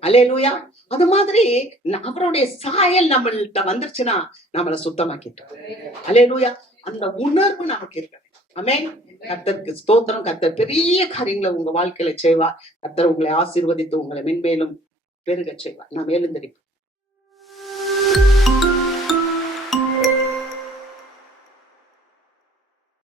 அல்லேலூயா. அது மாதிரி அவருடைய சாயல் நம்மள்ட்ட வந்துருச்சுன்னா நம்மள சுத்தமாக்கிட்டோம். அல்லேலூயா. அந்த உணர்வு நமக்கு இருக்கு. ஆமென். கர்த்தருக்கு ஸ்தோத்திரம். கர்த்தர் பெரிய காரியங்களை உங்க வாழ்க்கையில செய்வார். கர்த்தர் உங்களை ஆசீர்வதித்து உங்களை மென்மேலும் பெருக செய்வார். நாம் எழுந்திருப்போம்.